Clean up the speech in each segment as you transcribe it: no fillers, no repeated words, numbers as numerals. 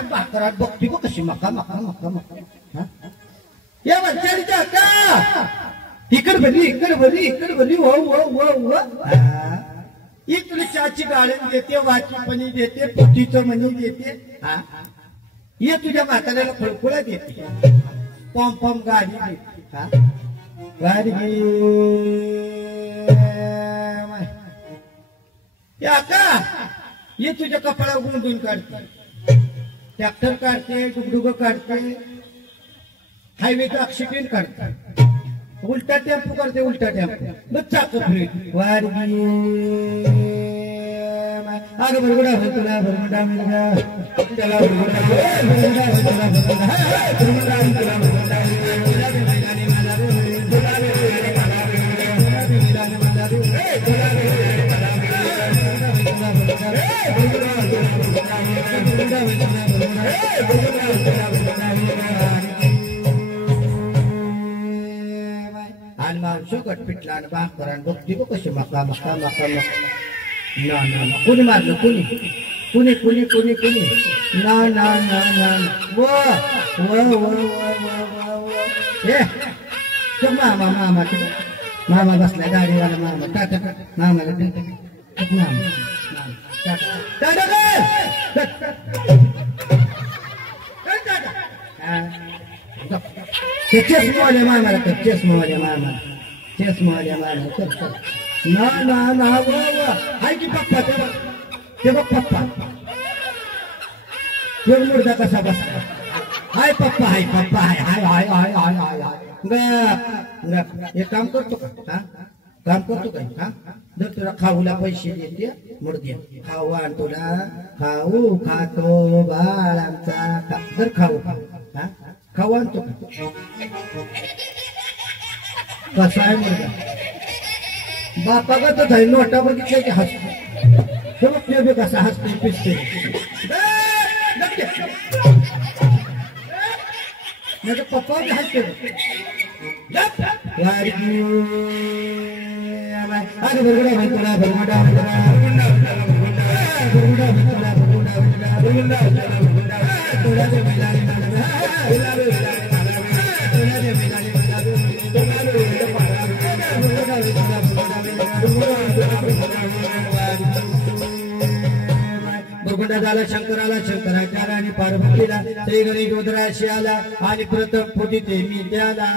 पिठात भाकरात बघती गो कशी मका मका मका मका या वरच्या का इकडे भरली हो हो हो हो इकडे चहाची गाळण देते वाची देते पुटीचं मनी देते ये तुझ्या म्हाताऱ्याला फळफुळा देते पॉम पॉम गाडी देते गाडी या का ये तुझ्या कपाळा गुंडून काढते ट्रॅक्टर काढते डुगडुग काढते हायवेचा ऍक्सिडेंट काढते उलटा टेम्पो करते उलटा टेम्पो मग चाक फिरते वारगी अगं बरगुडा तुला बरगुडा मिळगा त्याला आणि माणसं कटपिटला आणि बाकरान बघती बघ कशी मका मका मका मका ना ना ना कोणी मारलं कोणी कोणी कोणी कोणी कोणी ना ना ना ना व व व व मामा मामा मामा बसलाय गाडीवाला मामा टाटा मामाला मामा चष्मावाल्या मामाला कर चष्मावाल्या मामा चष्मावाल्या मामा ना ना ना हाय की पप्पा ते बघ पप्पा तो मुर्दा कसा बसला हाय पप्पा हाय पप्पा हाय हाय हाय हाय हाय हाय हाय हे काम करतो का काम करतो काय हा जर तुला खाऊला पैसे देते मुर्द्या खाऊ आण तुला खाऊ खातो बाळ आमचा जर खाऊ हा खाऊ आणतो कसा आहे मुर्दा बापा का तो झाली नोटा बघितलं की हसतो ते बी कसा हसते पिसते नाही पप्पा बी हसते अरे बरगुडा म्हणतो बरगुडा बरगुंडा झाला शंकराला शंकराचार्य आणि पार्वतीला श्री गणेश रुद्राशी आला आणि प्रथम फुटी ते मी द्याला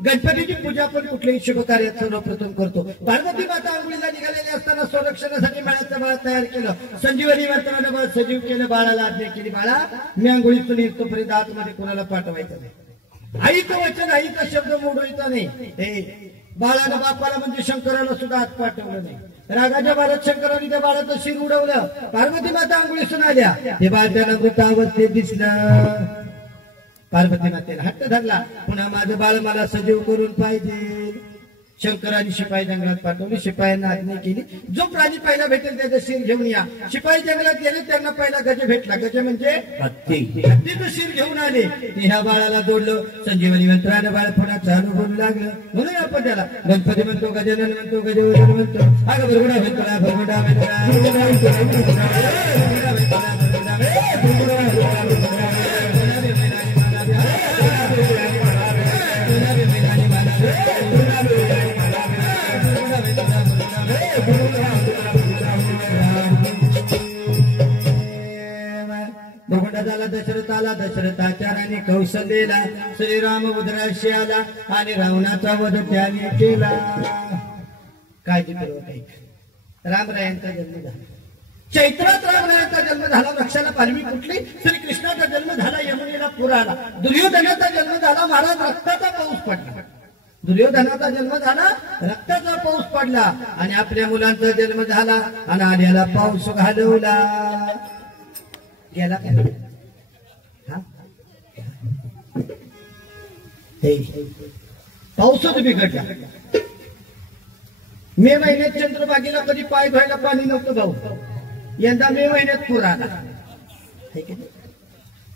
गणपतीची पूजा पण कुठल्याही शुभ कार्यात सर्वप्रथम करतो पार्वती माता आंघोळीला निघालेली असताना संरक्षणासाठी बाळाचं बाळ तयार केलं संजीवनी मंत्रानं बाळ सजीव केलं बाळाला आज्ञा केली बाळा मी आंघोळीतून येतोपर्यंत आतमध्ये कोणाला पाठवायचं नाही आईचं वचन आईचा शब्द मोडवायचा नाही बाळानं बापाला म्हणजे शंकराला सुद्धा आत पाठवलं नाही रागाच्या बाळात शंकराने त्या बाळाचं शिर उडवलं पार्वती माता आंघोळीतून आल्या ते बाळ त्याला मृतावस्थेत दिसलं पार्वती मातेला हट्ट धरला पुन्हा माझं बाळ मला सजीव करून पाहिजे शंकराने शिपाई जंगलात पाठवली शिपायांना आज्ञा केली जो प्राणी पहिला भेटेल त्याचं शिर घेऊन या शिपाई जंगलात गेले त्यांना पहिला गज भेटला गज म्हणजे हत्तीचं शिर घेऊन आले ह्या बाळाला जोडलं संजीवनी मंत्रानं बाळ पुन्हा चालू बोलू लागलं म्हणून आपण त्याला गणपती म्हणतो गजानन म्हणतो गजवदन म्हणतो अगं बरगुडा म्हणतो बरगुडा बरगुंडा झाला दशरथाला दशरथाचार्याने कौशल्यला श्रीराम उद्राशी आला आणि रावणाचा वध त्याने केला काळजी करू काही रामरायांचा जन्म झाला चैत्रात रामरायांचा जन्म झाला वृक्षाला पालवी फुटली श्रीकृष्णाचा जन्म झाला यमुनेला पूर आला दुर्योधनाचा जन्म झाला महाराज रक्ताचा पाऊस पडला दुर्योधनाचा जन्म झाला रक्ताचा पाऊस पडला आणि आपल्या मुलांचा जन्म झाला आणि आल्याला पाऊस घालवला गेला का पाऊसच बिघडला मे महिन्यात चंद्रभागेला कधी पाय धुवायला पाणी नव्हतं भाऊ यंदा मे महिन्यात पूर आला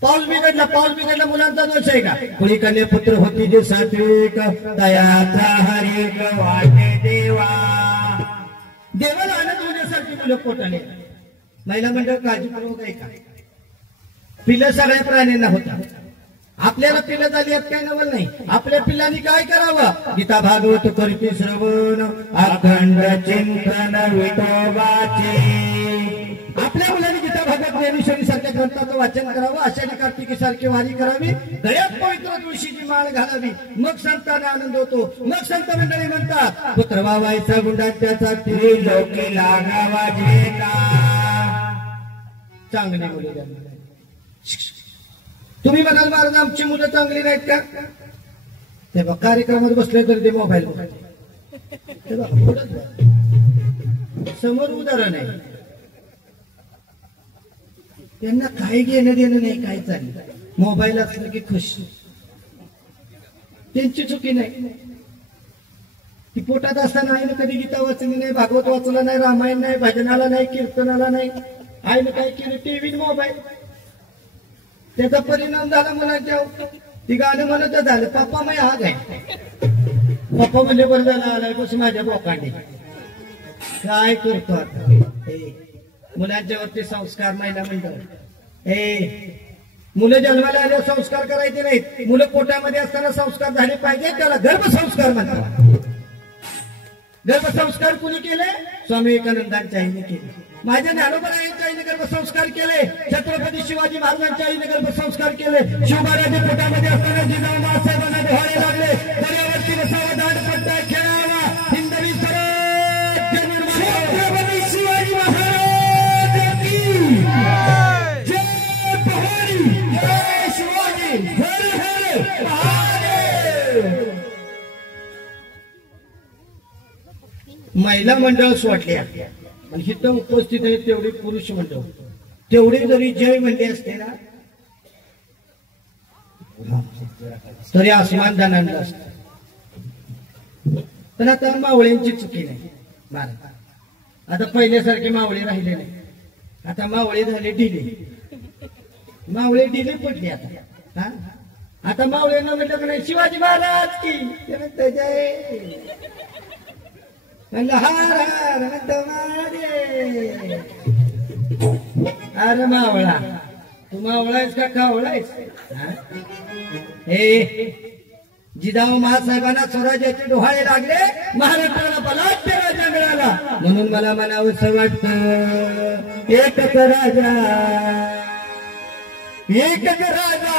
पाऊस बिघडला मुलांचा दोष आहे का कुणी कन्या पुत्र होती जे सात्विक दयाचा हरिक वाटे देवा देवाला आनंद होण्यासाठी मुलं पोटाले महिला मंडळ काळजीपूर्वक ऐका. पिल्लं सगळ्या प्राण्यांना होता. आपल्याला पिल्लं झाली आहेत काही नवल नाही. आपल्या पिल्लांनी काय करावं? गीता भागवत करते श्रवण अखंड चिंतन विठोबाचे. आपल्या मुलांनी गीता भागवत ज्ञानेश्वरी सारख्या ग्रंथाचं वाचन करावं. आषाढी कार्तिकी सारखी वारी करावी. गळ्यात पवित्र तुळशीची माळ घालावी. मग संतांना आनंद होतो. मग संत मंडळी म्हणतात पुत्र वावायचा गुंडाच्याचा त्रिलोकी लागावा जेता. चांगली मुलं. तुम्ही म्हणाल महाराज आमची मुलं चांगली नाहीत का? ते बघ कार्यक्रमात बसले तरी ते मोबाईल समोर उदाहरण आहे. त्यांना काही घेणं देणं नाही. काय चाललं मोबाईल असलं की खुश. त्यांची चुकी नाही. ती पोटात असताना आईनं कधी गीता वाचली नाही, भागवत वाचला नाही, रामायण नाही, भजनाला नाही, कीर्तनाला नाही. आईनं काय केलं? TV mobile. त्याचा परिणाम झाला मुलांच्या. ती गाणं म्हणत झालं पप्पा मै हा काय पप्पा म्हणजे बरं झालं आलाय कसं माझ्या बोकांडी. काय करतो आता? मुलांच्या वरती संस्कार महिला मंडळ. मुलं जन्माला आल्यावर संस्कार करायचे नाहीत. मुलं पोटामध्ये असताना संस्कार झाले पाहिजे. त्याला गर्भसंस्कार म्हणतात. गर्भसंस्कार कुणी केले? स्वामी विवेकानंदांच्या आईने केले. माझ्या ज्ञानोबरायांच्या आईने गर्भसंस्कार केले. छत्रपती शिवाजी महाराजांच्या आईने गर्भसंस्कार केले. शिवबाराच्या पोटामध्ये असताना जिजाऊ मासाहेबांना डोहाळे लागले. दर्यावरती बसावा, दांड पट्टा खेळावा, हिंदवी स्वराज्य निर्माण. छत्रपती शिवाजी महाराज की जय. पहाडी जय शिवाजी. हर हर महादेव. महिला मंडळ सोडल्या आणि इथं उपस्थित आहेत तेवढे पुरुष मंडळ. तेवढे जरी जय म्हणले असते ना तरी आसमान दानांना असत. पण आता मावळ्यांची चुकी नाही महाराज. आता पहिल्यासारखे मावळे राहिले नाही. आता मावळे झाले ढिले. मावळे ढिले पडले आता. आता मावळ्यांना म्हटलं का नाही शिवाजी महाराज की जय. अरे मावळा तू मावळायस का कावळायस? जिजाऊ महासाहेबांना स्वराज्याचे डोहाळे लागले. महाराष्ट्राला बलाढ्य राजा मिळाला. म्हणून मला म्हणावंसं वाटतं एकच राजा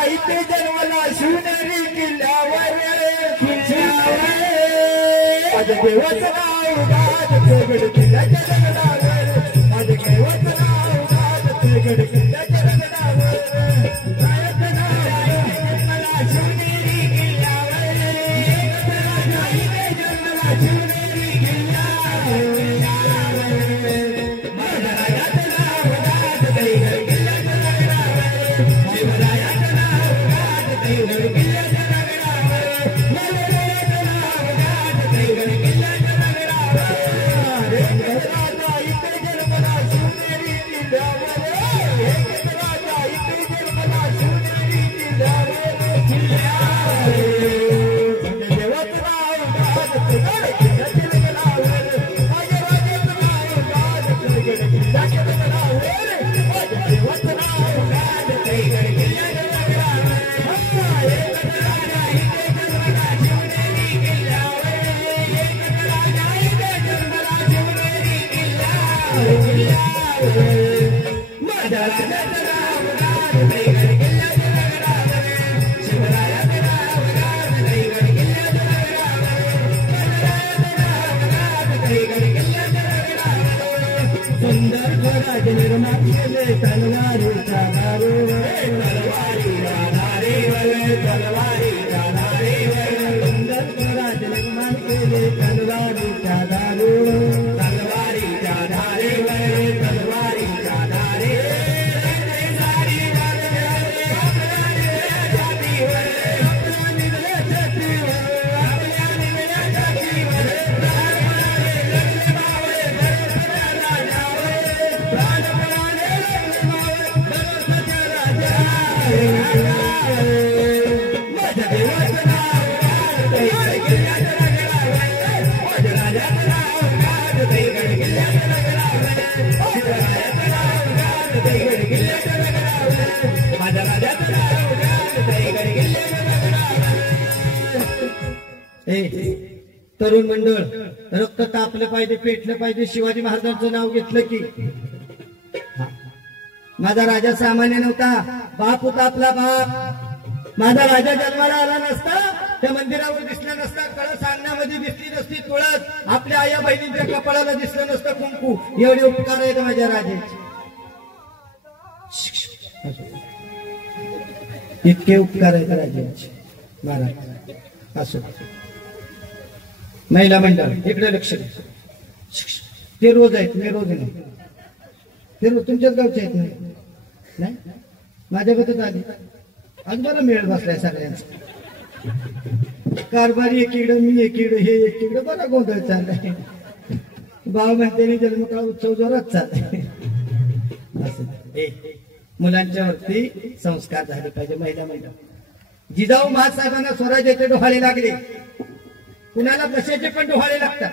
इथे जन्मला शिवनेरी किल्ल्यावर. देवाचं नाव गाजते गड किल्ल्याच्या दगडावर. माझे देवाचं नाव गाजते गड किल्ल्याच्या दगडावर. जायचं नाव मला शिवनेरी किल्ल्यावर. जन्मला शिवनेरी किल्ल्यावर. माझ्या राजाचं नाव गाजते गड किल्ल्याच्या दगडावर. शिवरायाचं नाव गाजते गड किल्ल्याच्या दगडावर. माझ्या राजाचं नाव घ्या दहीगड गेले तरुण मंडळ रक्त तापलं पाहिजे पेटलं पाहिजे शिवाजी महाराजांचं नाव घेतलं की माझा राजा सामान्य नव्हता बाप होता आपला बाप माझा राजा जन्माला आला नसता त्या मंदिरावर दिसला नसता कळस अंगणामध्ये दिसली नसती तुळस आपल्या आया बहिणींच्या कपाळाला दिसलं नसतं कुंकू एवढे उपकार आहेत माझ्या राजाचे इतके उपकार आहेत राजाचे महाराज असो महिला मंडळ इकडे लक्ष ते रोज आहेत मी रोज नाही ते रोज तुमच्याच गावचे आहेत नाही माझ्याकडे आले आज बरा मेळ बसलाय सगळ्यांचा कारभारी एकीकडे मी एकीकडे हे एकीकडे बरा गोंधळ चाललाय भाव म्हणते जन्मकाळ उत्सव जोरात चाललाय मुलांच्या वरती संस्कार झाले पाहिजे महिला मंडळ जिजाऊ महासाहेबांना स्वराज्याचे डोहाळे लागले कुणाला कशाचे पण डोहाळे लागतात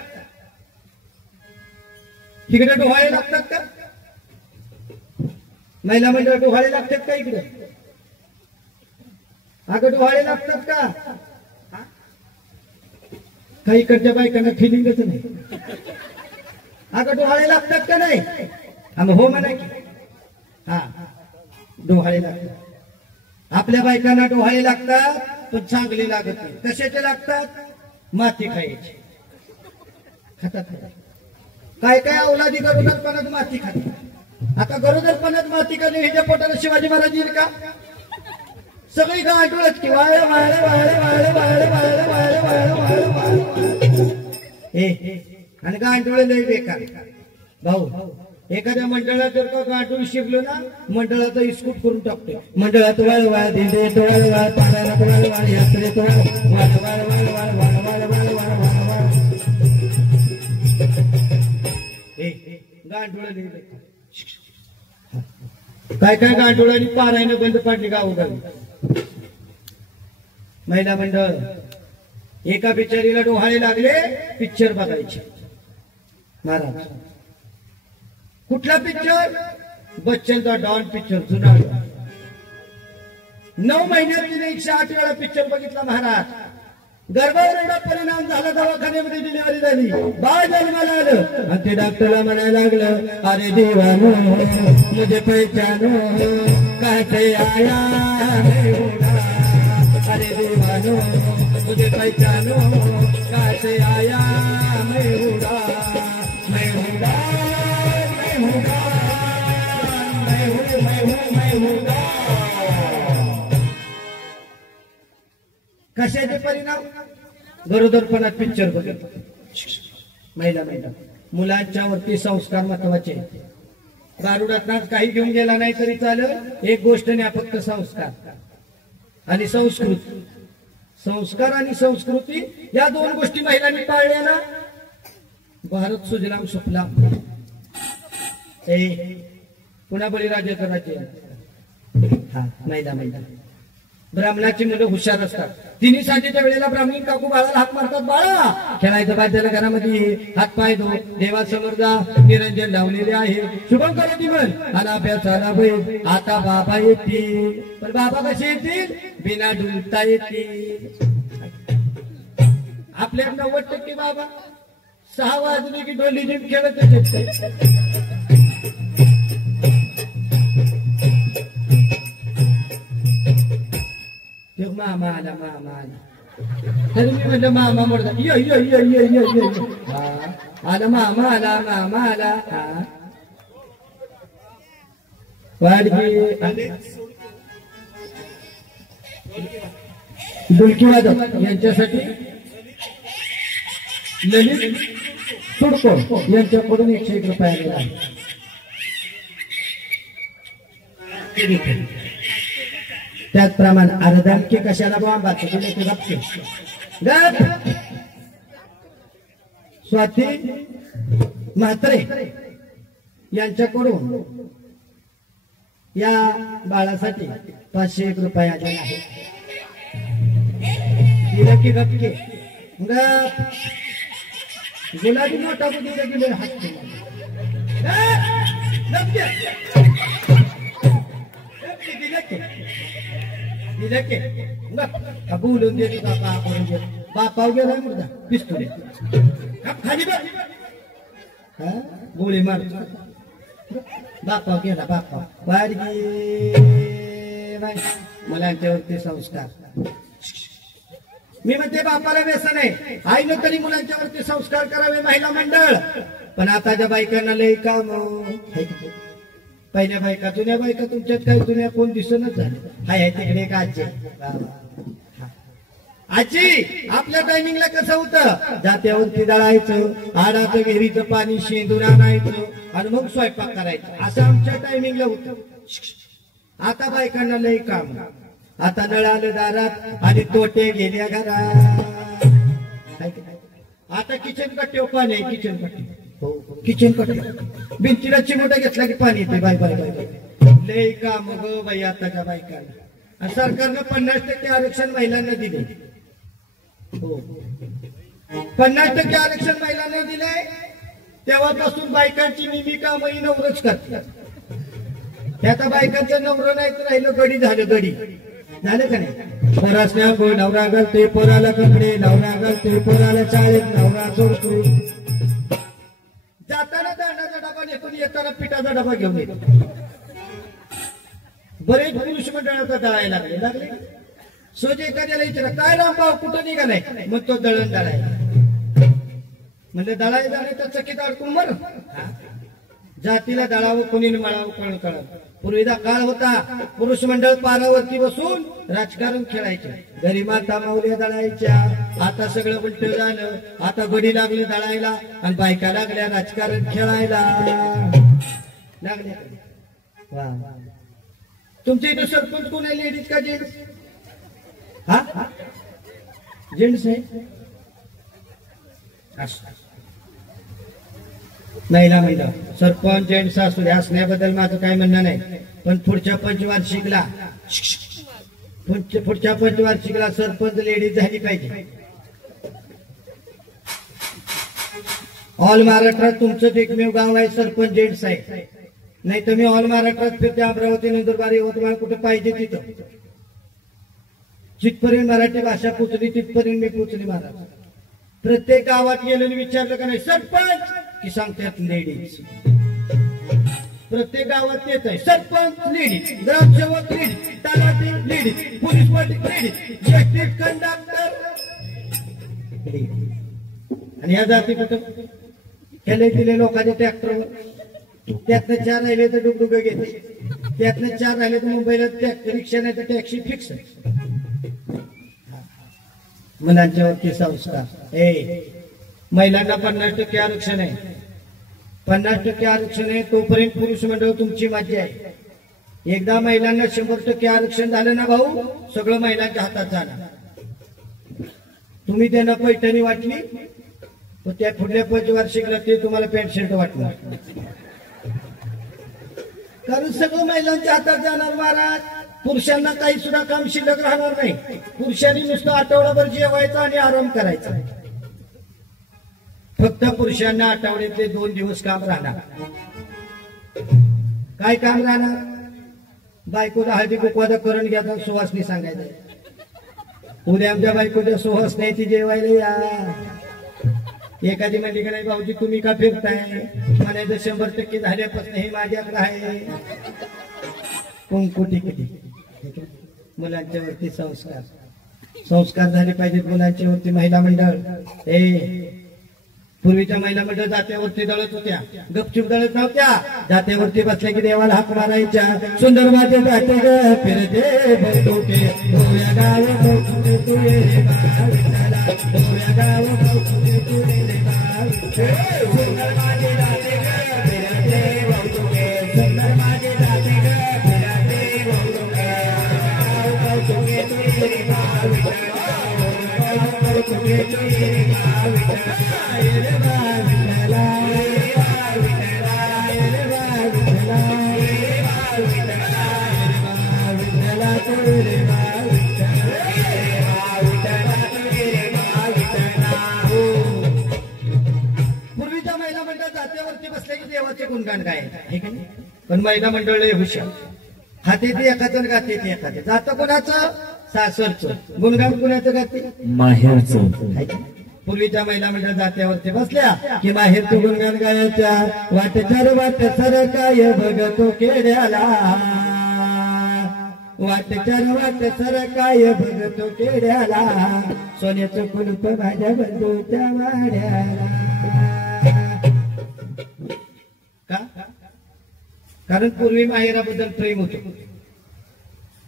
तिकडे डोहाळे लागतात का महिला मंडळ डोहाळे लागतात का इकडे अगं डोहाळे लागतात का काही इकडच्या बायकांना फिलिंगच नाही अगं डोहाळे लागतात का नाही हो म्हणा की हा डोहाळे लागतात आपल्या बायकांना डोहाळे लागतात पण चांगले लागत नाही कशाचे लागतात माती खायची खातात काय काय अवलादी गरोदरपणात माती खातात आता गरोदरपणात माती खाणे ह्याच्या पोटाला शिवाजी महाराज येईल का सगळी का आठवत की वाळे वाळे वाळे वाळे वाळे वाळे वाळे वाळे वाळे आणि गांडोळे लय बेकार भाऊ एखाद्या मंडळात जर का गांडूळ शिरलो ना मंडळाचा इस्कूट करून टाकतो मंडळात वाळ वाळ दिंडे वाळ वाळ पाण्यात वाळ वाळ यात्रेत वाळ वाळ वाळ वाळ वाळ वाळ वाळ वाळ वाळ वाळ गांडोळ लय बेकार काय काय गांडोळांनी पारायनं बंद पाडली गावोगावी महिला मंडळ एका बिचारीला डोहाळे लागले पिक्चर बघायचे महाराज कुठला पिक्चर बच्चनचा डॉन पिक्चर जुना 9 महिन्यात तिने 108 वेळा पिक्चर बघितला महाराज गर्भावर एवढा परिणाम झाला दवाखान्यामध्ये डिलिव्हरी झाली बाळ जन्माला आलं आणि ते डॉक्टरला म्हणायला लागलं अरे देवानो मुझे पहचानो कैसे आया अरे देवानो मुझे पहचानो कैसे आया मैं उड़ा मैं उड़ा कशाचे परिणाम गरोदरपणात पिक्चर बघत महिला मुलांच्या वरती संस्कार महत्वाचे गारुडात काही घेऊन गेला नाही तरी चालेल एक गोष्ट नाही फक्त संस्कार आणि संस्कृती संस्कार आणि संस्कृती या दोन गोष्टी महिलांनी पाळल्या ना भारत सुजलाम सुफलाम पुन्हा बळीराजाचं राज्य हा महिला ब्राह्मणाची मुलं हुशार असतात तिन्ही सांजेच्या वेळेला ब्राह्मणी काकू बाळाला हात मारतात बाळा खेळायचं बायला घरामध्ये हात पाय धो देवासमोर जा निरंजन लावलेले आहे शुभम करोती म्हण आला अभ्यास आला बैल आता बाबा येतील पण बाबा कसे येतील बिना डुलता येतील आपल्या 90% बाबा 6 वाजले की डोली जीप खेळत मामा आला तरी मी म्हटलं मामा म्हणता आला मामा आला वाडगी डुलकी वादक यांच्यासाठी ललित तुडको यांच्याकडून 101 रुपये आलेला त्याचप्रमाणे अर्धांकी कशाला बांधते स्वाती म्हात्रे यांच्याकडून या बाळासाठी 501 रुपये आले आहे की गपके गुलाबी नोटा दिलं गेले हात दिलं दिलं की बोलून देतो बापा करून देतो बापाव गेला मुर्दा पिस्तुले खाली बघ गोळी मारतो बापा गेला बापा वाडगी मुलांच्यावरती संस्कार मी म्हणते बापाला व्यसन आहे आईनं तरी मुलांच्यावरती संस्कार करावे महिला मंडळ पण आताच्या बायकांना लय काम पहिल्या बायका जुन्या बायका तुमच्यात काही जुन्या कोण दिसतच झाले हाय तिकडे एक आजी आजी आपल्या टायमिंगला कसं होतं जात्यावरती दळायचं आडाचं विहिरीचं पाणी शेंदूर आणायचं आणि मग स्वयंपाक करायचं असं आमच्या टायमिंगला होतं आता बायकांना लय काम आता नळ आलं दारात आणि तोटे गेल्या घरात आता किचन कट्टे पाणी आहे किचन कट्टे किचन कट्टे भिंतीला चिमोटा घेतला की पाणी येते बाय बाय बाय लय काम ग बाई आताच्या बायकांना आणि सरकारनं 50% आरक्षण महिलांना दिले हो 50% आरक्षण महिलांना दिलंय तेव्हापासून बायकांची नेहमी कामही नवरच करतात आता बायकांचं नवरं नाही तर राहिलं गडी झालं गडी झालं का नाही पोरासल्या नवरा घालते पोराला कपडे नवरा घालते पोराला चाळीत नवरा सोडतो जाताना दांडाचा डबा नेतो येताना पिठाचा डबा घेऊन येतो बरेच पुरुष मंडळाचा दळायला लागले सोजे एखाद्याला विचारा काय रामभाऊ कुठं निघालाय मग तो दळण दळायला म्हणजे दळायला जाण्याचा चकीत अडकून मर जातीला दळावं कोणी मळावं कळण कळण पूर्वीचा काळ होता पुरुष मंडळ पारावरती बसून राजकारण खेळायचे घरी माता माऊल्या दळायच्या आता सगळं उलट झालं आता गडी लागले दळायला आणि बायका लागल्या राजकारण खेळायला लागल्या वा तुमच्या इथं सरपंच कोण आहे लेडीज का जेंट्स हा जेंट्स आहे महिला महिला सरपंच जेंट्स असू दे असण्याबद्दल माझं काय म्हणणं नाही पण पुढच्या पंचवार्षिकला सरपंच लेडीज झाली पाहिजे ऑल महाराष्ट्रात तुमचं एकमेव गाव आहे सरपंच जेंट्स आहे नाही तर मी ऑल महाराष्ट्रात फिरते अमरावती नंदुरबार यवतमाळ कुठे पाहिजे तिथं जिथपर्यंत मराठी भाषा पोचली तिथपर्यंत मी पोचली महाराज प्रत्येक गावात गेलं विचारलं का नाही सरपंच की सांगतात लेडीज प्रत्येक गावात येत आहे सरपंच लेडीज ग्रामसेवक लेडीज तलाठी ladies police Patil ladies electric conductor आणि या जाती कुठं केले दिले लोकांच्या ट्रॅक्टरवर त्यातनं 4 राहिले तर डुगडुग घेते त्यातनं 4 राहिले तर मुंबईला रिक्षा नाही तर टॅक्सी फिक्स मुलांच्यावरती संस्कार महिलांना 50% आरक्षण आहे 50% आरक्षण आहे तोपर्यंत पुरुष मंडळ तुमची मजा आहे एकदा महिलांना 100% आरक्षण झालं ना भाऊ सगळं महिलांच्या हातात जाणार तुम्ही त्यांना पैठणी वाटली तर त्या पुढल्या पंचवार्षिकला ते तुम्हाला पॅन्ट शर्ट वाटणार कारण सगळं महिलांच्या हातात जाणार महाराज पुरुषांना काही सुद्धा काम शिल्लक राहणार नाही पुरुषांनी नुसतं आठवडाभर जेवायचं आणि आराम करायचा फक्त पुरुषांना आठवड्यातले 2 दिवस काम राहणार काय काम राहणार बायकोला हळदी कुकवादा करून घ्यायचा सुवासनी सांगायचं उद्या आमच्या बायकोच्या सुहास नाही ती जेवायला या एखादी म्हणली का नाही भाऊजी तुम्ही का फिरताय म्हणायचं 100% झाल्यापासून हे माझ्याकडे आहे कुंकू टिकटी मुलांच्यावरती संस्कार झाले पाहिजेत मुलांच्यावरती महिला मंडळ पूर्वीच्या महिला मंडळ जात्यावरती दळत होत्या गपचूप दळत नव्हत्या जात्यावरती बसल्या की देवाला हाक मारायच्या सुंदर माझे जाते ग फिरते बंदुके गोव्या गाव बंदुके तुळे रे बाळाला गोव्या गाव बंदुके तुळे रे बाळा सुंदर माझे जाते ग फिरते बंदुके सुंदर माझे जाते ग फिरते बंदुके बंदुके तुळे रे बाळा बंदुके तुळे रे बाळा पूर्वीच्या महिला मंडळ जात्यावरती बसल्या की देवाचे गुणगान गाय पण महिला मंडळ हुशार खाते ते एखादं गाते ते एखादं. जातं कोणाचं? सासरचं. गुणगान कोणाचं गाते? माहेरचं. पूर्वीच्या महिला मंडळ जात्यावरती बसल्या की माहेरचं गुणगान गायच्या. वाटचार वाट सर काय बघतो केड्याला, वाटचार वाट सर काय बघतो केड्याला, सोन्याचं कुलूप माझ्या बंधूच्या वाड्याला. का? कारण पूर्वी माहेराबद्दल प्रेम होतं.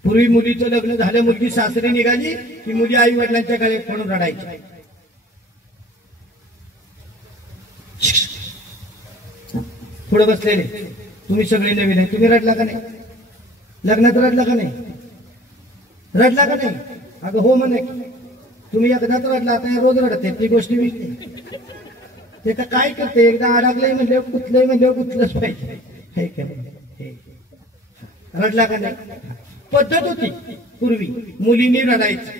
पूर्वी मुलीचं लग्न झालं, मुलगी सासरी निघाली की मुली आई वडिलांच्या गळ्यात पडून रडायच्या. पुढे बसलेले तुम्ही सगळे नवीन आहे, तुम्ही रडला का नाही? लग्नात रडला का नाही? रडला का नाही? अगं हो म्हणे, तुम्ही एकदाच रडला, आता रोज रडते, ती गोष्टी विकते. ते तर काय करते, एकदा अडकलंय म्हणजे कुठलंय म्हणजे कुठलंच पाहिजे. रडला का नाही? पद्धत होती पूर्वी, मुलींनी रडायचं.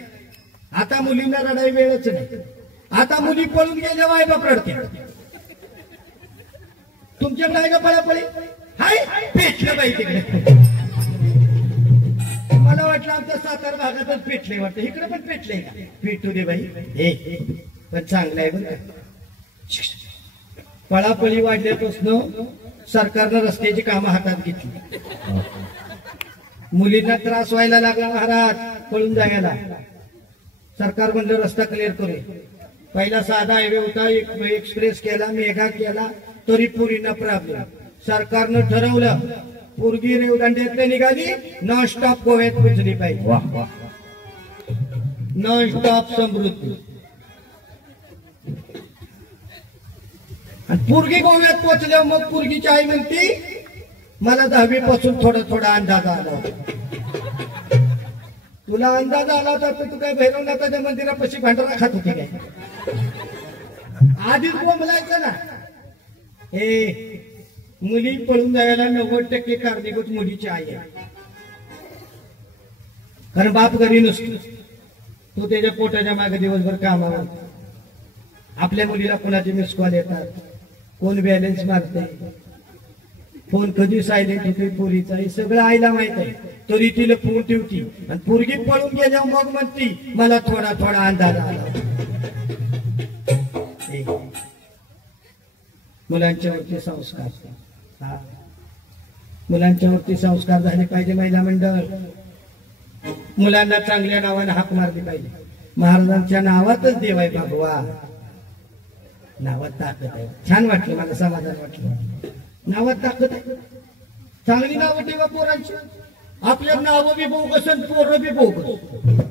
आता मुलींना रडायला वेळच नाही. आता मुली पळून गेल्या, आई बाप रडते. तुमच्याकडे आहे का पळापळी? हाय, पेटलं बाई तिकडे. मला वाटलं आमच्या सातारा भागातच पेटले वाटतं, इकडे पण पेटले का? पेटू दे बाई, हे पण चांगलं आहे बरं. पळापळी वाढल्यापासून सरकारनं रस्त्याची कामं हातात घेतली. मुलींना त्रास व्हायला लागला महाराज पळून जायला. सरकार म्हणलं रस्ता क्लिअर करू. पहिला साधा हायवे होता, एक्सप्रेस केला, मेगा केला, तरी पुरींना प्रॉब्लेम. सरकारनं ठरवलं पोरगी रेवदंड्यातले निघाली, नॉन स्टॉप गोव्यात पोचली पाहिजे. नॉन स्टॉप समृद्धी. आणि पोरगी गोव्यात पोचल्यावर मग पोरगीची आई म्हणती मला 10वी पासून थोडा अंदाज आला होता. तुला अंदाज आला होता तर तू काय भैरवनाथाच्या मंदिरापाशी भांडरा खात होती काय? आधीच बोंबलायचं ना. हे मुली पळून जायला 90% कारणीभूत मुलीची आई आहे. कारण बाप घरी नसतो, तो त्याच्या पोटाच्या मागे दिवसभर कामावर. आपल्या मुलीला कोणाचे मिस कॉल येतात, कोण बॅलन्स मारते, फोन कधी सायलेंट होते पोरीचा, हे सगळं आईला माहित आहे. तरी तिला फोन ठेवती. आणि पोरगी पळून गेल्या मग म्हणती मला थोडा अंदाज आला. मुलांच्यावरती संस्कार, मुलांच्यावरती संस्कार झाले पाहिजे. महिला मंडळ मुलांना चांगल्या नावाने हाक मारली पाहिजे. महाराजांच्या नावातच देव आहे भगवा. नावात ताकद आहे. छान वाटलं, मला समाधान वाटलं. नावात ताकद आहे. चांगली नावं ठेवा पोरांची. आपल्या नावं बी बोगस आणि पोरं बी बोगस.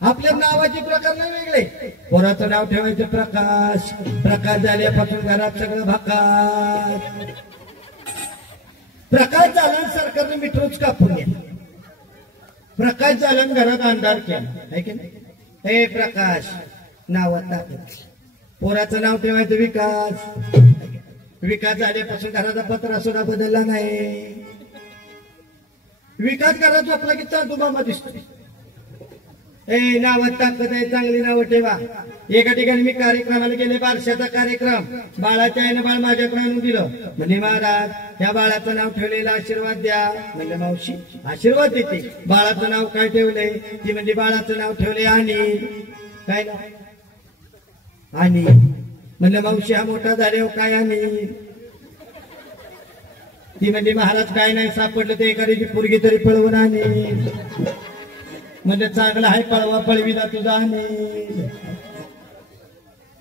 आपल्या नावाचे प्रकार नाही वेगळे. पोराचं नाव ठेवायचं प्रकाश. प्रकाश झाल्यापासून घरात सगळं भाकाश. प्रकाश झाला सरकारने मिठूच कापून घ्या. प्रकाश झाला घरात अंधार केला आहे की नाही? हे प्रकाश नावात ताकद. पोराचं नाव ठेवायचं विकास. विकास झाल्यापासून घराचा पत्रा सुद्धा बदलला नाही. विकास घरात झोपला की चालतो मामा दिसतो. ए नावात ताकद आहे. चांगली नावं ठेवा. एका ठिकाणी मी कार्यक्रमाला गेले, बारशाचा कार्यक्रम. बाळाच्या आईनं बाळ माझ्याकडे आणून दिलं. म्हणजे महाराज त्या बाळाचं नाव ठेवलेलं आशीर्वाद द्या. म्हणजे मावशी आशीर्वाद देते. बाळाचं नाव काय ठेवलंय? ती म्हणजे बाळाचं नाव ठेवले आणि काय ना आणि म्हणलं मावशी हा मोठा झाल्यावर काय आणि ती म्हणजे महाराज काय नाही सापडलं ते एखाद्याची पोरगी तरी पळवून आणि म्हणजे चांगला आहे पळवा पळवीला तुझा आणि.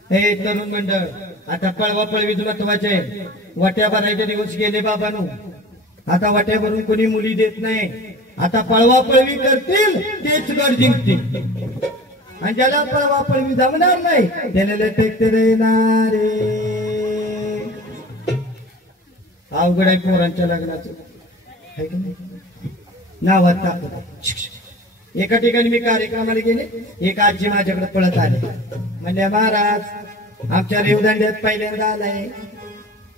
हे तरुण मंडळ आता पळवा पळवीच महत्वाचे आहे. वाट्या भरायचे दिवस गेले बाबांनो. आता वाट्या भरून कोणी मुली देत नाही. आता पळवा पळवी करतील तेच गड जिंकतील. आणि ज्याला पळवा पळवी जमणार नाही त्याला टेकते देणारे. अवघड आहे पोरांच्या लग्नाचं. नावात ताकद. एका ठिकाणी मी कार्यक्रमाला गेले. एक आजी माझ्याकडे पळत आले. म्हणजे महाराज आमच्या रेवदंड्यात पहिल्यांदा आलाय.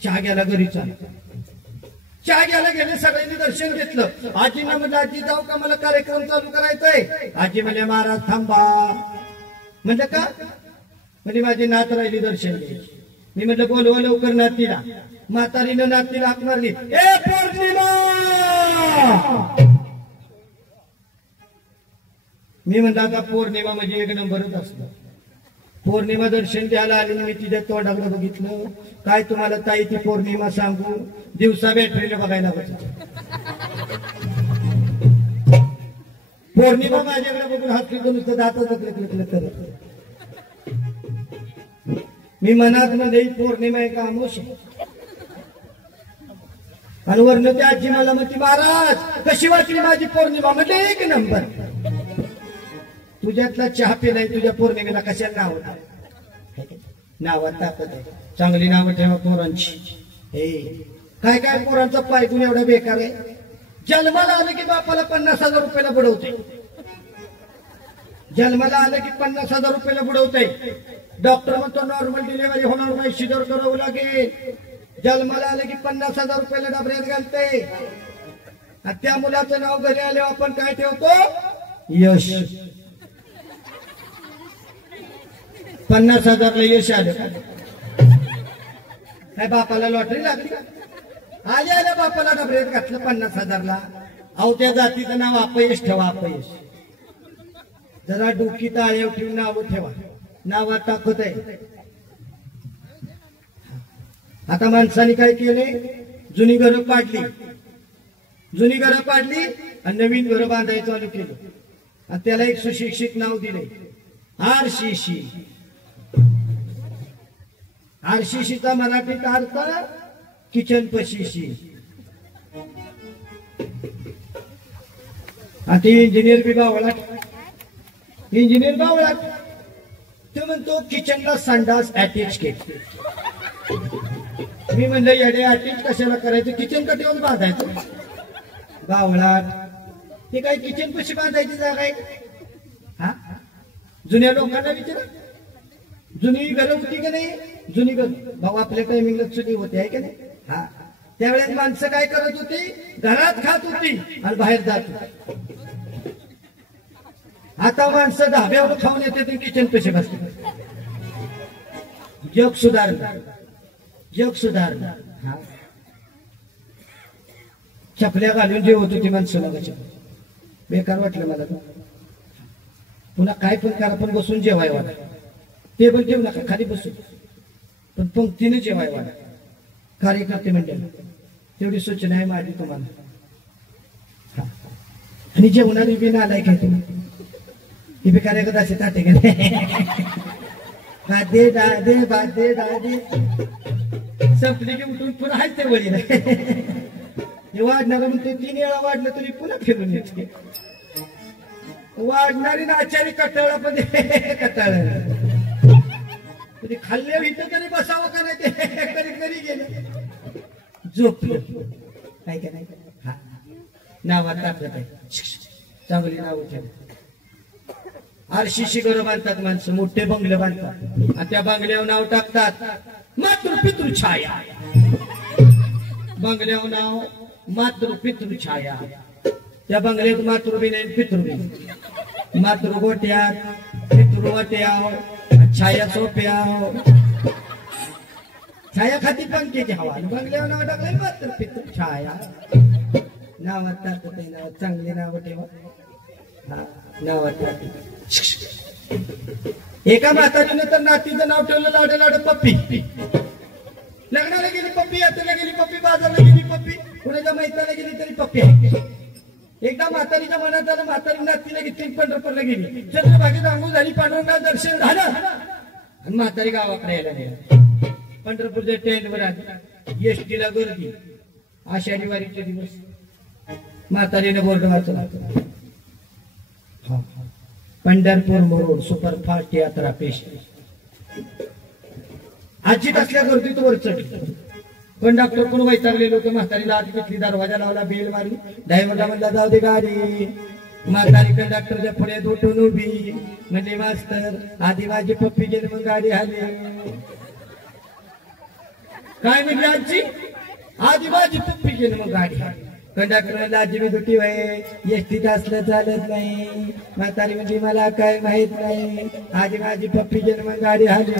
चहा घ्यायला घरी चाल. चहा घ्यायला गेले. सगळ्यांनी दर्शन घेतलं. आजींना म्हणलं आजी जाऊ का, मला कार्यक्रम चालू करायचाय. आजी म्हणले महाराज थांबा. म्हणजे का? म्हणजे माझी नात राहिली दर्शन घ्यायची. मी म्हटलं बोलवा लवकर नातीला. म्हातारीनं नातीला हाक मारली. ए पौर्णिमा मी म्हणलं आता पौर्णिमा म्हणजे एक नंबरच असतं. पौर्णिमा दर्शन द्यायला आली, मी तिच्या तोंडाकडे बघितलं. काय तुम्हाला ताई ती पौर्णिमा सांगू, दिवसा बॅटरीला बघायला होत. पौर्णिमा माझ्याकडे बघून हसली, नुसतं दातच लकलकलं करत. मी मनात मध्ये पौर्णिमा आहे का आमोश, आणि वर्ण त्या आजी मला म्हणते महाराज कशी वाटली माझी पौर्णिमा. म्हणजे एक नंबर. तुझ्यातला चहा पिलाय, तुझ्या पौर्णिमेला कशाला नाव होत. नावात ताकद आहे. चांगली नावं ठेवा पोरांची. हे काय काय पोरांचा पायगुण एवढा बेकार आहे. जन्माला आलं की बापाला 50,000 रुपयाला बुडवते. जन्माला आलं की 50,000 रुपयाला बुडवते. डॉक्टर म्हणतो नॉर्मल डिलिव्हरी होणार नाही, शिजर करावं लागेल. जन्माला आलं की 50,000 रुपयाला डबऱ्यात घालते. आणि त्या मुलाचं नाव घरी आल्यावर आपण काय ठेवतो, यश. 50,000ला यश आलं काय, बापाला लॉटरी लागली का. आल्या आल्या बापाला डबऱ्यात घातलं 50,000ला. अहो त्या जातीचं नाव अपयश ठेवा. अपयश जरा डोकी ताळ्यावर ठेवून नाव ठेवा. नावात ताकद आहे. आता माणसाने काय केले, जुनी घरं पाडली. जुनी घरं पाडली आणि नवीन घरं बांधायचं चालू केलं. आणि त्याला एक सुशिक्षित नाव दिले, आरसीसी. आरसीसीचा मराठीत अर्थ किचन पशीशी. आता इंजिनियर बी बावळा. इंजिनियर बावळा तो म्हणतो किचनला संडास अटॅच केली. मी म्हणलं येडे अटॅच कशाला करायचं, किचन कटेवर बांधायचं. बावळा ते काय किचन कशी बांधायची जागा आहे. हा जुन्या लोकांना विचारा, जुनी घरं होती का नाही. जुनी घर भाऊ आपल्या टायमिंगला चुनी होती आहे का नाही. हा त्यावेळेस माणसं काय करत होती, घरात खात होती आणि बाहेर जात होती. आता माणसं धाब्यावर खाऊन येते ते किचन कसे बसते. जग सुधारलं, जग सुधारलं. हा चपल्या घालून जेवत होती माणसं लगाच्या. बेकार वाटलं मला. पुन्हा काय पण करा पण बसून जेवाय वाला. टेबल ठेवू नका, खाली बसून पण पंक्तीने जेवाय वाला. कार्यकर्ते मंडळ तेवढी सूचना आहे माझी तुम्हाला. आणि जेवणारी बी नालाय काय तुम्ही, ही बी कार्यकर्ता असे ताटे गेले. भादे दादे भादे दादे संपली की उठून पुन्हा आहे ते वळी नाही. वाढणार म्हणते 3 वेळा वाढलं तरी पुन्हा फिरून येते. वाढणारी नाचारी कटाळा पण कटाळ खाल्ल्या इथं तरी बसावं का नाही, ते कधी कधी गेलं झोपलं काय का नाही. हा नावात टाकत आहे, चांगली नाव ठेव. आरशीशी घरं बांधतात माणसं, मोठे बंगले बांधतात आणि त्या बंगल्यावर नाव टाकतात मातृपितृ छाया. बंगल्यावर नाव मातृपितृ छाया. त्या बंगल्यात मातृबी नाही पितृबी. मातृ गोट्यात, पितृ वाट्याव, छाया सोप्याव. छाया खाती पंख्याची हवा. बंगल्यावर नाव टाकलं मातृपितृ छाया. नावात टाकत आहे, नाव चांगली नाव ठेवा. हा नावात टाकत. एका म्हातारीनं तर नातीचं नाव ठेवलं लाड लाड पप्पी. लग्नाला गेली पप्पी, यात्रेला गेली पप्पी, बाजारला गेली पप्पी, कुणाच्या मैत्रीला गेली तरी पप्पी आहे. एकदा म्हातारीच्या मनात आलं, म्हातारी नातीला घेतली पंढरपूरला गेली. चंद्रभागेत आंघोळ झाली, पांडुरंगाचं दर्शन झालं आणि म्हातारी गावाकडे यायला गेला. पंढरपूरच्या टेंटवर आली, एसटीला गर्दी. आषाढी वारीचे दिवस. म्हातारीने बोर्ड वाचला, पंढरपूर मुरुड सुपरफास्ट यात्रा पेश. आजी कसल्या गर्दीत वर चढली. कंडक्टर कोण वैतागलेलो होतो. म्हातारीला आत घेतली, दरवाजा लावला, बेल मारली. ड्रायव्हरला म्हणला जाऊ दे गाडी. म्हातारी कंडक्टरच्या पुढे उठून उभी म्हणजे मास्तर आधी माझी पप्पी गेली मग गाडी आली. काय म्हणजे आजी, आधी माझी पप्पी गेली मग गाडी आली. कंडक्टर म्हणला आजी मी दुटी वय, एसटीत असलं चालत नाही. म्हातारी म्हणजे मला काय माहित नाही, आधी माझी पप्पी गेली मग गाडी आली.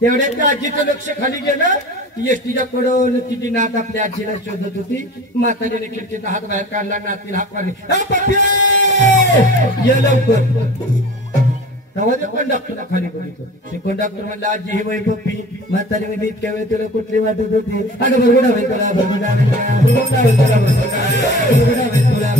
तेवढ्यात त्या आजीचं लक्ष खाली गेलं, एसटीच्या कडून तिची नात आपल्या आजीला शोधत होती. म्हातारीने खिडकीचा हात बाहेर काढला, नातीला हात मारली, ये लवकर. तेव्हा ते कंडक्टरला खाली बघितलं. ते कंडक्टर म्हणला, आजी ही वय पप्पी. म्हातारी मध्ये इतक्या वेळ तुला कुठली वाटत होती? अगं बरगुडा होईल तुला, बरगुडा होईल तुला, बरगुडा होईल तुला, बरगुडा होईल तुला,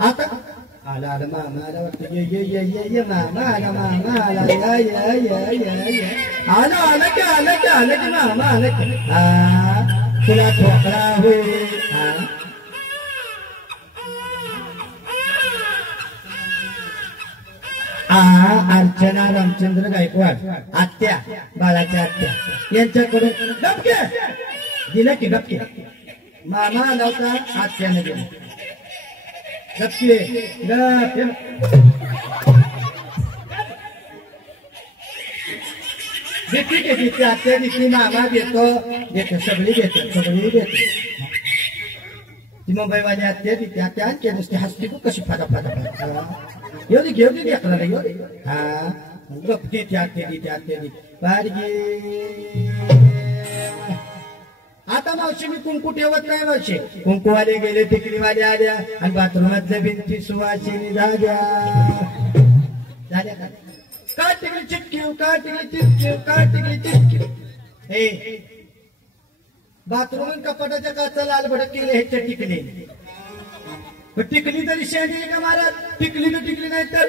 आता आला आला मामा आला वाटतं. ये मामा आला, मामा आला, आला आला की आला की आला की मामा आला की. हा तुला ठोकरा होईल. अर्चना रामचंद्र गायकवाड, आत्या, बाळाच्या आत्या, यांच्याकडून डबके दिलं की डबके. मामा आला होता, आत्याने दिला डबके. देते आत्या देते, मामा देतो, सगळी देते. ती मुंबईवाली आत्या देते. आत्या आणखी नुसती हसती खूप कशी फादा फादा. येऊ दे घेऊ दे आपल्याला, येऊ दे. हा गप देते आत्या देते. आता मावशी मी कुंकू ठेवत नाही. मावशी कुंकूवाले गेले, टिकलीवाले आल्या, आणि बाथरूमातल्या भिंती सुवासिनी झाल्या का टिकली चिटकीव, का टिकली चिटकीव, का टिकली चिटकीव. हे बाथरूम कपाटाच्या काचा लाल भडक केले ह्याच्या टिकले. टिकली तरी शेंडी का महाराज? टिकली तर टिकली नाही तर.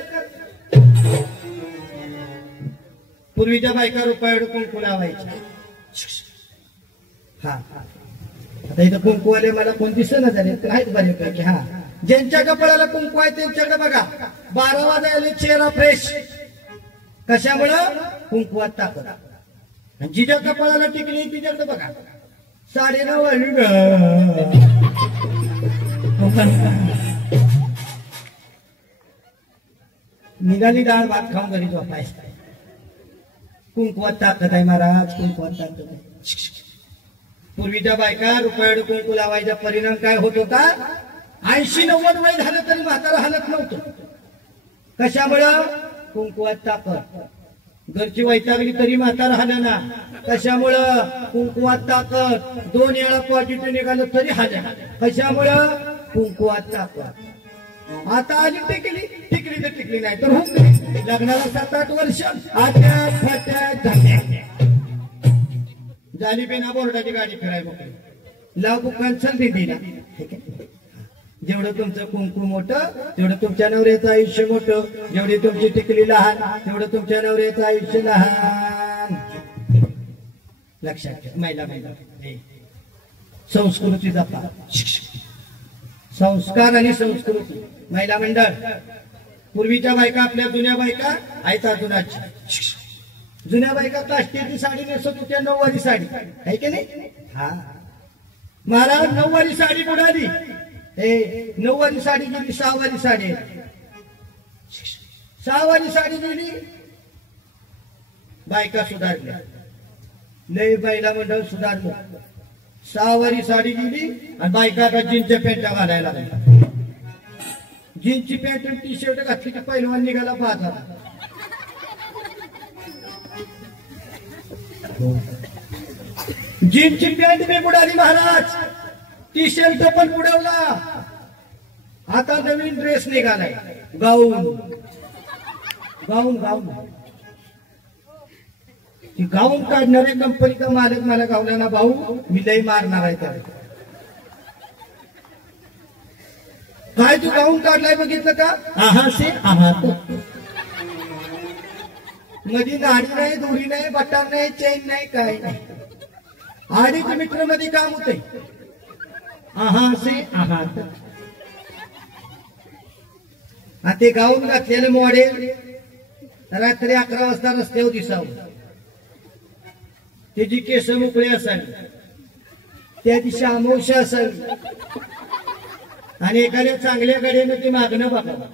पूर्वीच्या बायका रुपयावर कुंकू लावायच्या. हा आता इथं कुंकूवाले मला कोण दिसना झाले तर आहेत बऱ्यापैकी. हा ज्यांच्या कपाळाला कुंकू आहे त्यांच्याकडे बघा. 12 वाजायला चेहरा फ्रेश. कशामुळं? कुंकवात ताकद. आणि जिच्या कपाळाला टिकली तिच्याकडे बघा 9:30 वाजले. निघाली डाळ भात खाऊन घरी झोपायचं. कुंकवात ताकद आहे महाराज, कुंकवात ताकद आहे. पूर्वीच्या बायका रुपयावर कुंकू लावायचा परिणाम काय होत होता? 80-90 वय झालं तरी म्हातारा हालत नव्हतं. कशामुळं? कुंकवात ताकद. घरची वैतागली तरी म्हातारा हालना. कशामुळं? कुंकवात ताकद. 2 वेळा पॉझिटिव्ह निघालं तरी हालना. कशामुळं? कुंकवात ताकद. आता आली टिकली तर टिकली नाही तर होऊन गेली. लग्नाला 7-8 वर्ष आट्यात फाट्यात झाली बिना बोर्डाची गाडी फिराय मोकळी. लाव बुकांचं दिदीला. जेवढं तुमचं कुंकू मोठं तेवढं तुमच्या नवऱ्याचं आयुष्य मोठं. जेवढी तुमची टिकली लहान तेवढं तुमच्या नवऱ्याचं आयुष्य लहान. लक्षात घ्या. महिला संस्कृती जपा. संस्कार आणि संस्कृती. महिला मंडळ. पूर्वीच्या बायका आपल्या जुन्या बायका आहेत अजूनाची. जुन्या बायका काष्टीची साडी नेसत होत्या. 9वारी साडी आहे की नाही? हा महाराज 9वारी साडी बुडाली. 9वारी साडी गेली. 6वारी साडी. 6वारी साडी गेली. बायका सुधारल्या. लय महिला मंडळ सुधारलं. 6वारी साडी गेली आणि बायका आता जीन्सच्या पॅन्टा घालायला लागल्या. जीन्सची पॅन्ट आणि टी शर्ट घातली की पहिलवान निघाला बाजारात. जीन्सची पॅन्ट बी बुडाली महाराज. टी शर्ट पण बुडवला. आता नवीन ड्रेस निघालाय. गाऊन. ती गाऊन काढणाऱ्या कंपनीचा मालक मला गावला ना, भाऊ मी लई मारणार आहे त्याला. काय तू गाऊन काढलाय बघितलं का? आहात मध्ये नाडी नाही, दोरी नाही, बटार नाही, चेन नाही, काय नाही. आडीच मीटर मध्ये काम होते. आहासे आहात. ते गाऊन घातलेलं मॉडेल रात्री 11 वाजता रस्त्यावर दिसावं. त्याची केस मोकळी असावी, त्या दिवशी अमावस्या असावी आणि एखाद्या चांगल्या गाडीनं ते मागणं बघावं.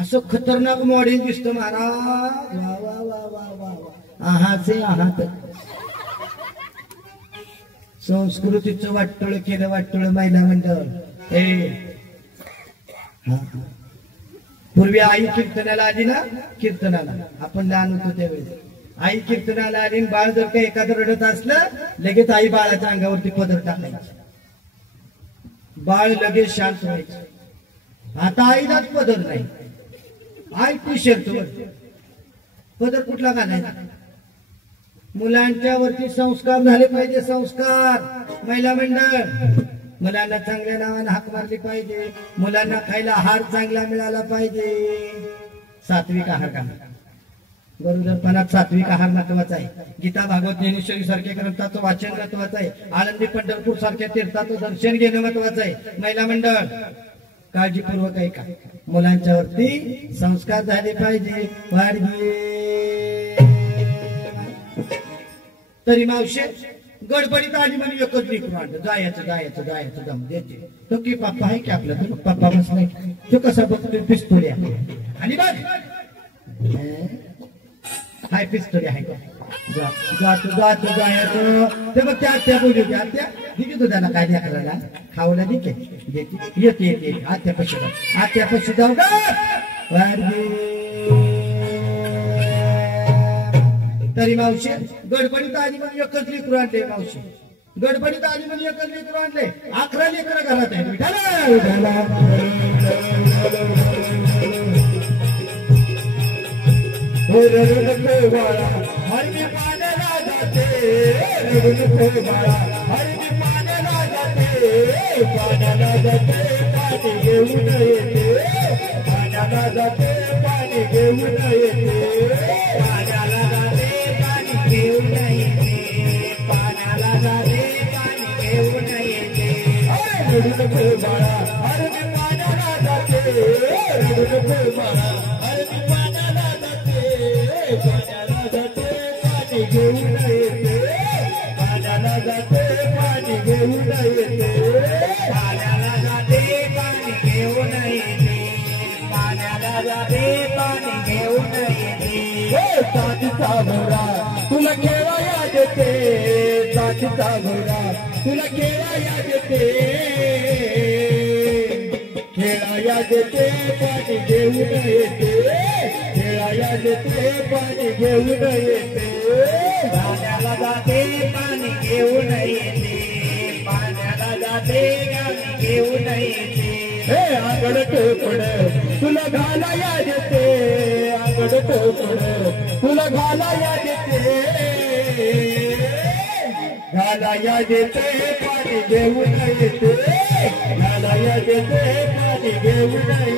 असं खतरनाक मॉडेल दिसतं महाराज. वा वा वा वा वा वा. आहाचे आहात. संस्कृतीचं वाटोळ केलं, वाटोळ महिला मंडळ. पूर्वी आई कीर्तनाला आली ना, कीर्तनाला आपण लहान होतो त्यावेळेस आई कीर्तनाला आली, बाळ जर का एखादं रडत असलं लगेच आई बाळाच्या अंगावरती पदर टाकायची, बाळ लगेच शांत व्हायचं. आता आईलाच पदर नाही, आई टी शर्ट वर पदर कुठला घालायचा. मुलांच्या वरती संस्कार झाले पाहिजे. संस्कार महिला मंडळ. मुलांना चांगल्या नावाने हाक मारली पाहिजे, मुलांना खायला आहार चांगला मिळाला पाहिजे. सात्विक आहार का, गरोदरपणात सात्विक आहार महत्वाचा आहे. गीता भागवत ज्ञानेश्वरी सारख्या ग्रंथाचं वाचन महत्वाचं आहे. आळंदी पंढरपूर सारख्या तीर्थाचं दर्शन घेणं महत्वाचं आहे. महिला मंडळ काळजीपूर्वक आहे का, मुलांच्या वरती संस्कार झाले पाहिजे. तरी मावशे गडबडीत आली म्हणजे एकच लेकरू आणलं, जायचं जायचं जायचं दम देते. तो की पप्पा आहे की आपला, तो पप्पा बसलाय, तो कसा बघतोय पिस्तोली आणि बघ हाय पिस्तोली आहे का, जातो जातो जायचं. ते बघ त्या आत्या बोलू की आत्या दिली तुझ्याला काय द्या करायला खावला देते येते येते आत्यापाशी जाऊ, आत्यापाशी जाऊ का. तरी मावशी गडबडीत आली म्हणजे एकच लेकरू आणले. मावशी गडबडीत आली म्हणजे एकच लेकरू आणले. 11 लेकरं घरात आहे. हरमी पाण्याला जाते, पाण्याला जाते, पाण्याला जाते पाणी घेऊन येते, पाण्याला जाते पाणी घेऊन येते, पाण्याला जाते पाणी घेऊन येते, पाण्याला जाते पाणी घेऊन येते. रडू बाळा हरमी पाण्याला जाते, रडू बाळा हरमी पाण्याला जाते, पाण्याला जाते पाणी घेऊन येते, पाण्याला जाते पाणी घेऊन येते, पाण्याला जाते पाणी घेऊन येते, पाण्याला जाते पाणी घेऊन येते. साठीचा घोडा तुला खेळाया देते, साठीचा घोडा तुला खेळाया देते, खेळाया देते पाणी घेऊन येते, खेळाया देते पाणी घेऊन येते, पाण्याला जाते पाणी घेऊन येते, पाण्याला जाते पाणी घेऊन येते. हे आगड टोकड तुला घालाया देते, आगड टोकड तुला घालाया देते, घालाया देते पाणी घेऊन येते, घालाया देते पाणी घेऊन येते.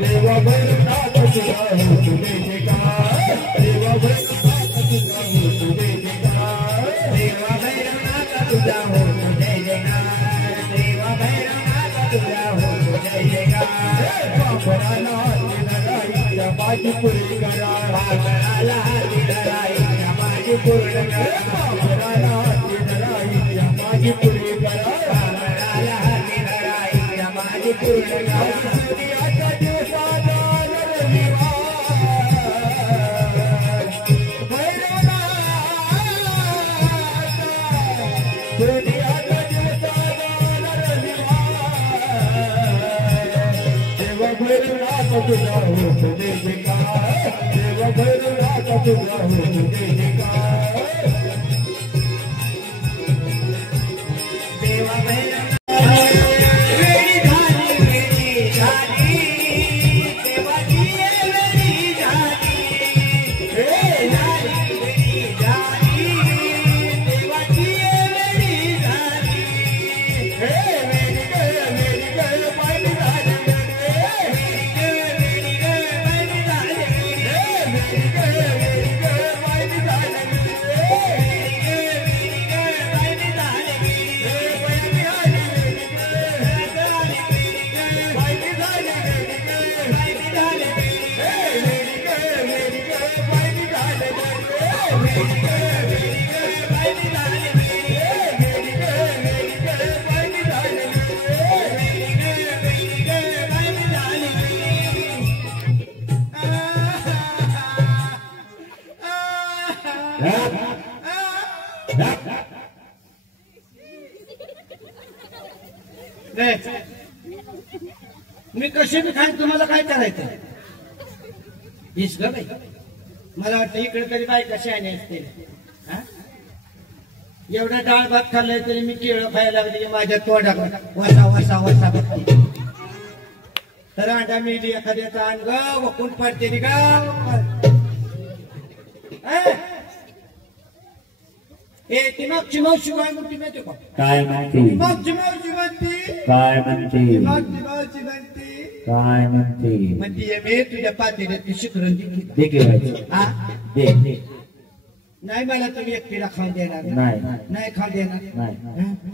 देवा भैरवनाथ तुझा हो तुझे का, देवा भैरवनाथ तुझा हो तुझे का, देवा भैरवनाथ तुझा हो तुझे का, देवा भैरवनाथ तुझा हो तुझे का. बापराला लढाईच्या माझी पुरी करा, बापराला लढाईच्या माझी पूर्ण करा, बापराला लढाईच्या माझी पुरी करा, बापराला लढाईच्या माझी पूर्ण करा. तुझा हो तुझे का, देवा भैरवनाथ तुझा हो तुझे का, देवा भैरवनाथ वेळी झाली, वेळी झाली, देवाची वेळी झाली, वेळी झाली, वेळी झाली, देवाची वेळी झाली, वेळी गळ पाणी झाली, मी कसे बी खाईन, तुम्हाला काय करायचं? हीच ग बाई, मला वाटतं इकडे तरी बाई कशी आणि असते. एवढा डाळ भात खाल्लाय तरी मी केळं खायला लागली माझ्या तोंडात वसा वसा वसा बघते. तर अंडा मिळली एखाद्याचा अंग वकून पडते नी गा. ए ती मागची मावशी काय म्हणते माहिती का? काय म्हणते? मागची मावशी म्हणते काय म्हणते? मागची मावशी म्हणते काय म्हणते? म्हणते मी तुझ्या पातेल्यात शिकरून दे की हा दे दे. नाही मला तुम्ही एकटीला खाऊन देणार नाही नाही खाऊन देणार नाही.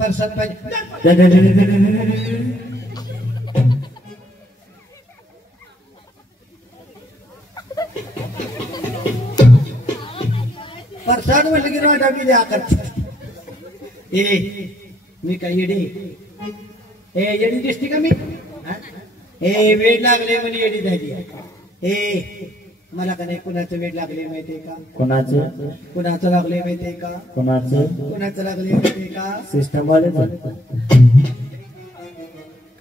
परसाद पाहिजे. परसाद म्हटलं की रोडा मी द्या करते. मी काय येडी येडी दिसते का मी? वेळ लागले म्हणजे येडी झाली. मला का नाही कुणाचं वेळ लागले माहितीये का? कुणाचं लागले माहितीये का? कुणाचं लागले माहितीये का? सिस्टम वाले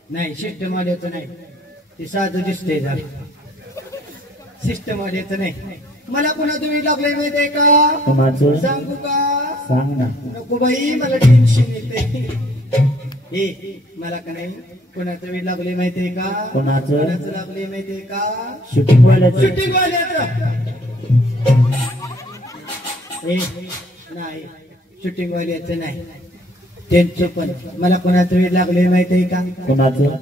नाही, सिस्टम वाल्याचं नाही, ते साधं दिसते जरा. सिस्टम वाल्याचं नाही. मला कुणाचं वेळ लागले माहितीये का? सांगू का? सांग ना. नको बाई, मला टेन्शन येते. मला का नाही कोणाचं वेळ लागले माहितीये का? कोणाचं लागले माहितीये का? शूटिंग वाल्याचं. शूटिंग वाल्याचं नाही, शूटिंग वाल्याचं नाही, त्यांचं पण. मला कोणाचं वेळ लागले माहितीये का? कोणाचं?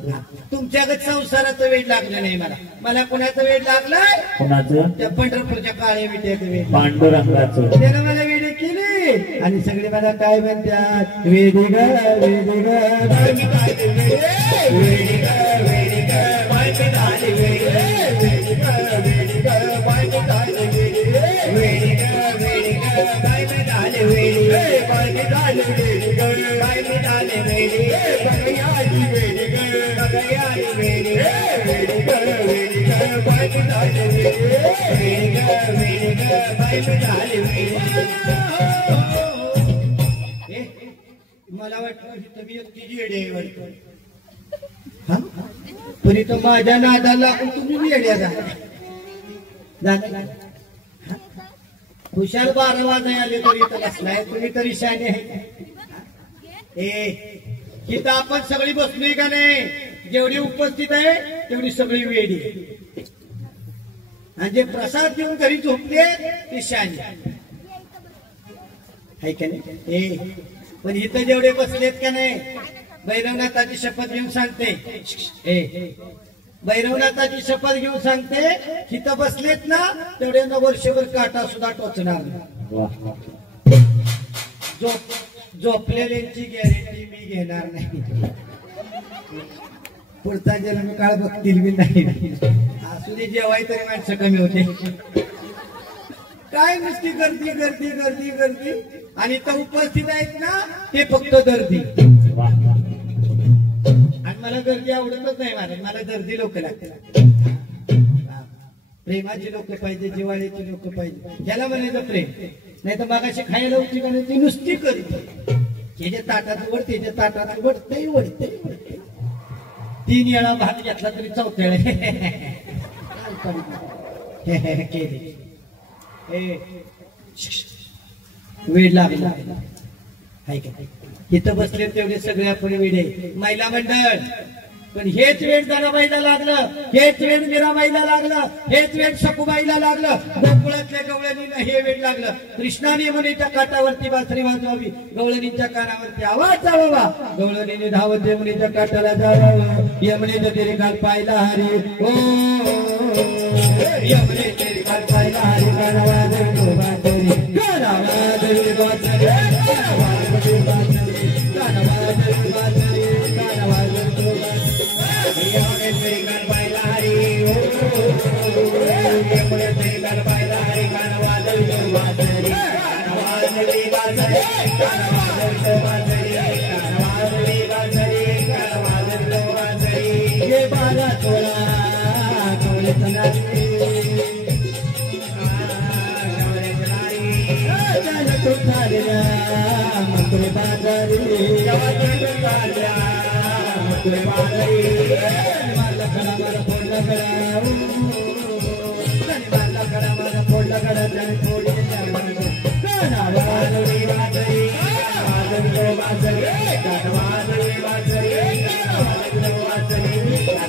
तुमच्याकडे संसाराचं वेळ लागलं नाही मला. मला कोणाचं वेळ लागलाय? कोणाचं? त्या पंढरपूरच्या काळ्या विट्याचं वेळ. पांडुरंगाचं. त्यानं मला वेळ केली आणि सगळे मला काय म्हणतात? वेडी ग वेडी ग वेडी ग वेडी ग वेडी ग वेडी ग वेडी ग वेडी ग मला वाटलं तुम्ही तिची येडे वाटतो. तरी तो माझ्या नादाला तुम्ही येड्या झाला. हुशार 12 वाजे आले तरी इथं बसलाय, तुम्ही तरी शाने आहे. इथं आपण सगळी बसलोय का नाही? जेवढी उपस्थित आहे तेवढी सगळी वेडी आणि जे प्रसाद घेऊन घरी झोपले ते शाने आहे का नाही? पण इथं जेवढे बसलेत का नाही, भैरवनाथाची शपथ घेऊन सांगते, भैरवनाथाची शपथ घेऊन सांगते, इथं बसलेत ना तेवढे वर्षभर काटा सुद्धा टोचणार नाही. झोपलेल्यांची गॅरंटी मी घेणार नाही. पुढचा जन्मकाळ बघतील मी नाही. असू दे, जेवाय तरी माणसं कमी होते. काय नुसती गर्दी गर्दी गर्दी गर्दी आणि इथं उपस्थित आहेत ना ते फक्त गर्दी. आणि मला गर्दी आवडतच नाही. मला गर्दी लोक लागते. प्रेमाची लोक पाहिजे, जिवाळ्याची लोक पाहिजे, ज्याला म्हणायचं प्रेम. नाही तर मागाशी खायला होती का नाही ती नुसती करते. त्याच्या ताटात वड, त्याच्या ताटात वडते वडते. 3 वेळा भात घेतला तरी 4थ्या केली. वेळ लागला इथं बसले तेवढे सगळे आपण वेळे. महिला मंडळ पण हेच वेळ जनाबाईला लागलं, हेच वेळ मीराबाईला लागलं, हेच वेळ सखूबाईला लागलं, गोकुळातल्या गवळणीला हे वेळ लागलं. कृष्णाने यमुनेच्या काठावरती बासरी वाजवावी, गवळणीच्या कानावरती आवाज जावावा, गवळणीने धावत यमुनेच्या काठाला जावावं. यमुनेचं तेरी काल पाहिला हरी ओ, यमुने तेरी काल पाहिला हरी. गाणवाजवी बाजरी, गाणवाजवी बाजरी, गाणवाजवी बाजरी, गाणवाजवी बाजरी, गाणवाजवी यमुने तेरी काल पाहिला हरी ओ, यमुने तेरी काल पाहिला हरी. गाणवाजवी बाजरी, गाणवाजवी बाजरी, गाणवाजवी बाजरी, गाणवाजवी बाजरी, गाणवाजवी बाजरी. ये 12 तोळा तोळे मथुरे बाजारी जेव्हा तू चालल्या मथुरे बाजारी मला खडा मला फोडला गळा मला खडा मला फोडला गळा त्याने फोडी वाजवी बाजारी वाजवी बाजारी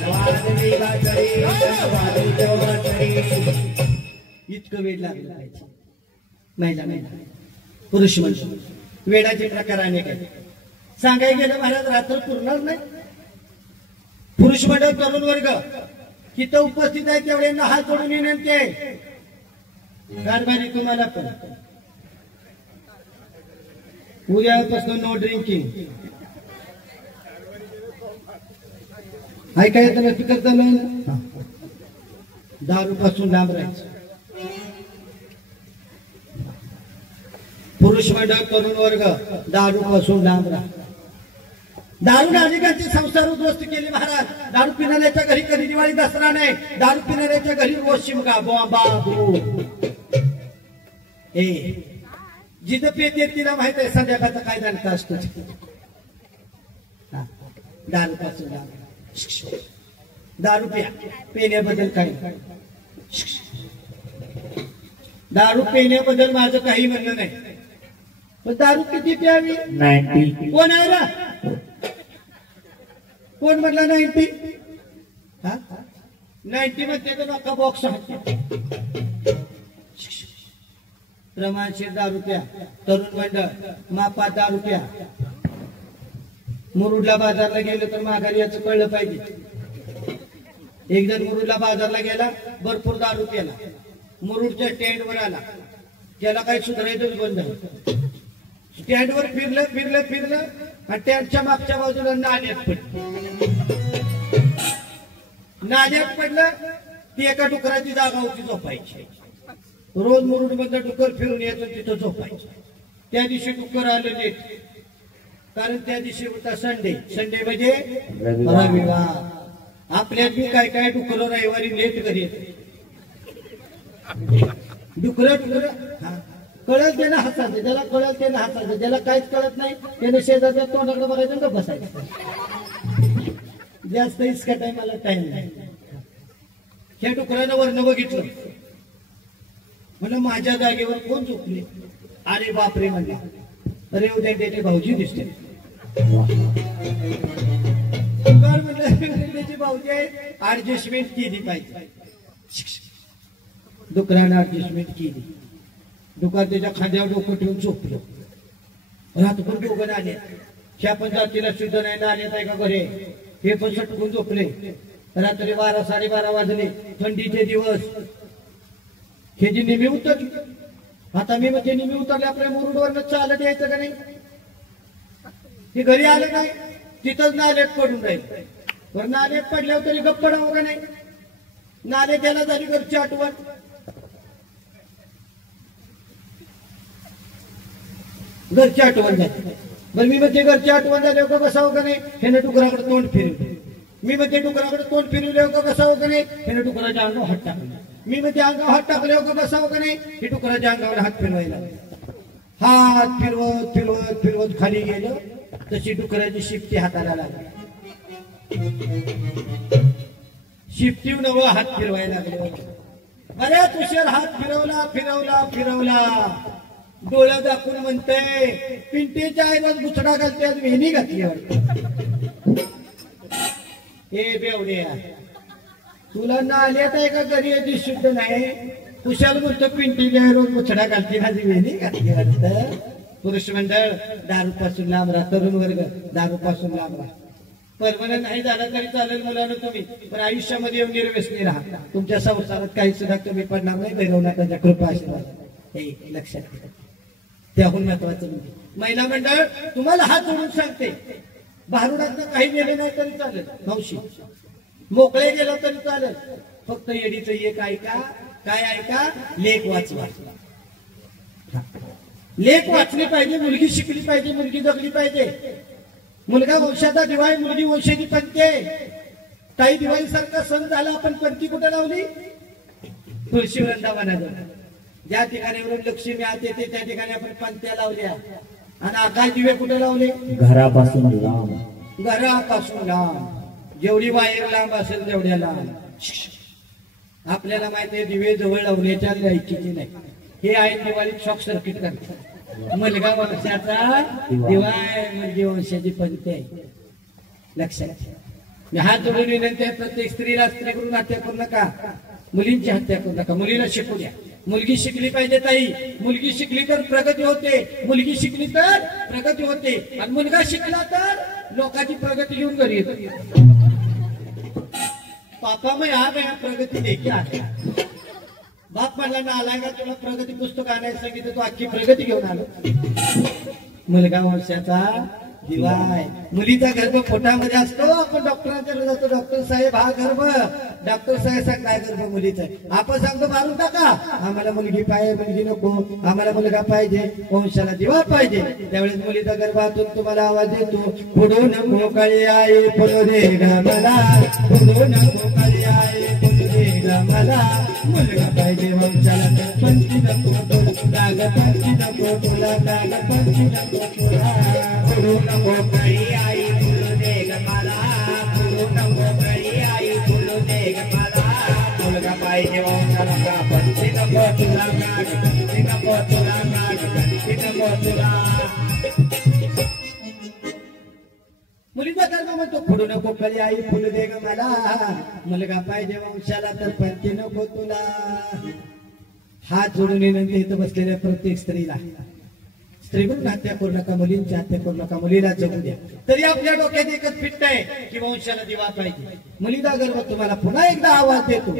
वाजवी बाजारी इतकं वेळ लागलं पाहिजे महिला पुरुष म्हणजे वेळाचे प्रकार अनेक आहेत सांगायला गेलं महाराज रात्र पुरणार नाही पुरुष मंडळ तरुण वर्ग तिथं उपस्थित आहे तेवढ्यांना हात जोडून विनंती आहे कारभारी तुम्हाला पण उद्यापासून नो ड्रिंकिंग ऐकाय येतं नक्की करता ना दारू पासून लांब राहायचं पुरुष मंडळ तरुण वर्ग दारू पासून लांब राहा दारू अनेकांचे संसार उद्ध्वस्त केले महाराज दारू पिणाऱ्याच्या घरी कधी दिवाळी दसरा नाही दारू पिणाऱ्याच्या घरी रोज शिमगा बाबू ए जिथं पेते तिला माहित आहे संध्याकाळचा काय जाणता असतो दारू पासून लांब दारू प्या पेण्याबद्दल काही दारू पेण्याबद्दल माझं काही म्हणणं नाही पण दारू किती प्यावी 90 कोण आहे ना कोण म्हटलं 90 90 मध्ये तर नका बॉक्स प्रमाणशीर दारू प्या तरुण मंडळ मापात दारू प्या मुरुडला बाजारला गेलो तर माघारी याचं कळलं पाहिजे एक जण मुरुडला बाजारला गेला भरपूर दारू प्याला मुरुडच्या स्टँडवर आला त्याला काही सुधारायचंच बंद झालं स्टँडवर फिरलं फिरलं फिरलं आणि स्टँडच्या मागच्या बाजूला नाल्यात पडलं नाल्यात पडलं ती एका डुकराची जागा होती झोपायची रोज मुरुड मधलं डुकर फिरून यायचं तिथं झोपायचं त्या दिवशी डुकर आलं लेट कारण त्या दिवशी होता संडे म्हणजे रविवार आपल्यात बी काय काय डुकर रविवारी लेट घरी डुकर कळत त्यानं हसायचं ज्याला कळत त्यानं हसायचं ज्याला काहीच कळत नाही त्याने शेजारच्या तोंडाकडे बघायचं का बसायचं जास्त इसका टाइमाला टाइम नाही ह्या डुकरानं वर्ण बघितलं म्हणलं माझ्या जागेवर कोण झोपले अरे बापरे म्हणले अरे उद्या त्याचे भाऊजी दिसते त्याची भाऊजी आहे ऍडजस्टमेंट केली पाहिजे डुकरानं ऍडजस्टमेंट केली डुकर त्याच्या खांद्यावर डोकं ठेवून झोपलं रातभर दोघं आले ह्या पण जातीला सुद्धा नाही नाल्यात आहे का बरे हे पण सटकून झोपले रात्री 12 12:30 वाजले थंडीचे दिवस हे जी निमी उतरली आता मी म्हणजे निमी उतरले आपल्या मुरुडवरनं चालत यायचं का नाही ते घरी आलं नाही तिथंच नाल्यात पडून राहील बरं नाल्यात पडल्यावर तरी गप्प पडावं का नाही नाले त्याला झाली घरची आठवण घरची आठवण झाली बरं मी म्हणजे घरची आठवण झाली का बसावं का नाही ह्यानं डुकराकडे तोंड फिरवलं मी म्हणजे डुकराकडे तोंड फिरवले का बसावं का नाही ह्यानं डुकराच्या अंगावर हात टाकला मी म्हणजे अंगावर हात टाकले का बसावं का नाही हे डुकराच्या अंगावर हात फिरवायला हात फिरवत फिरवत फिरवत खाली गेलं तशी डुकराची शिफ्टी हाताला लागली शिफ्टी नवं हात फिरवायला लागले बऱ्याच उशीर हात फिरवला फिरवला फिरवला डोळ्या दाखवून म्हणते पिंटीच्या आईलाच बुचडा घालते आज वेणी घातली हे बेवड्या तुला नाल्यात आहे का घरी याची शुद्ध नाही कुशाल म्हणतो पिंटीच्या रोज बुचडा घालते माझी वेणी घातली वाटतं पुरुष मंडळ दारू पासून लांब राहा तरुण वर्ग दारू पासून लांब राहा परमनंट नाही झाला तरी चालेल मुलांना तुम्ही पण आयुष्यामध्ये येऊन निर्व्यसनी राहा तुमच्या संसारात काही सुद्धा कमी पडणार नाही भैरवनाथाच्या कृपा आशीर्वाद हे लक्षात ठेवा त्याहून महत्वाचं म्हणजे महिला मंडळ तुम्हाला हात जोडून सांगते भारुडातनं काही गेले नाही तरी चालेल मावशी मोकळे गेलं तरी चालेल फक्त येडीचं एक ऐका काय ऐका लेख वाचवा लेख वाचली पाहिजे मुलगी शिकली पाहिजे मुलगी जगली पाहिजे मुलगा वंशाचा दिवाळी मुलगी वंशाची पंते काही दिवाळी सारखा सण झाला आपण पंती कुठे लावली तुळशी वृंदावनाजवळ ज्या ठिकाणी लक्ष्मी आत येते त्या ठिकाणी आपण पंत्या लावल्या आणि आकाश दिवे कुठे लावले? घरापासून लांब. घरापासून लांब. जेवढी वायर लांब असेल तेवढ्या लांब. आपल्याला माहिती आहे दिवे जवळ लावण्याच्या लायकीचे नाही. हे आहे दिवाळीत शॉक सर्किट करतात. मुलगा वंशाचा दिवा आहे, मुलगी वंशाची पंथी आहे. लक्षात. हात जोडून विनंती आहे प्रत्येक स्त्रीला, स्त्री करून हत्या करू नका, मुलींची हत्या करू नका. मुलीला शिकू द्या. मुलगी शिकली पाहिजे ताई. मुलगी शिकली तर प्रगती होते. मुलगी शिकली तर प्रगती होते. आणि मुलगा शिकला तर लोकांची प्रगती घेऊन घरी येतो. पापा मैं आ गया प्रगती लेके आ गया. बाप म्हणला ना आलाय का तुला प्रगती पुस्तक आणायला सांगितलं, तो अख्खी प्रगती घेऊन आलो. मुलगा वंशाचा दिवा आहे. मुलीचा गर्भ पोटामध्ये असतो. आपण डॉक्टरांकडे जातो, डॉक्टर साहेब हा गर्भ, डॉक्टर साहेब सांगताय गर्भ मुलीचा आहे. आपण सांगतो मारून टाका, आम्हाला मुलगी पाहिजे, मुलगी नको, आम्हाला मुलगा पाहिजे, वंशाला दिवा पाहिजे. त्यावेळेस मुलीचा गर्भातून तुम्हाला आवाज येतो, पुढून मोकळी आहे पुढू दे ग मला, पुढून मोकळी आहे पुढू दे ग मला. मुलगा पाहिजे वंशाला तर पंची नको तुला, पंची नको तुला, पंची नको तुला. पुढून मोकळी आई फुलू दे ग मला, पुढून मोकळी आई फुलू दे ग मला. मुलगा पाहिजे वंशाला पंची नको तुला, पंची नको तुला, पंची नको तुला. मुलीचा कर्म म्हणतो पुढून मोकळी आई फुलू दे ग मला. मुलगा पाहिजे वंशाला तर पंची नको तुला. हात जोडून विनंती इथं बसलेल्या प्रत्येक स्त्रीला, स्त्रीकडून हत्या करू नका, मुलींची हत्या करू नका, मुलीला जगू द्या. तरी आपल्या डोक्यात एकच फिट्ट आहे की वंशाला दिवा पाहिजे. मुलीचा गर्भ तुम्हाला पुन्हा एकदा आवाज देतो,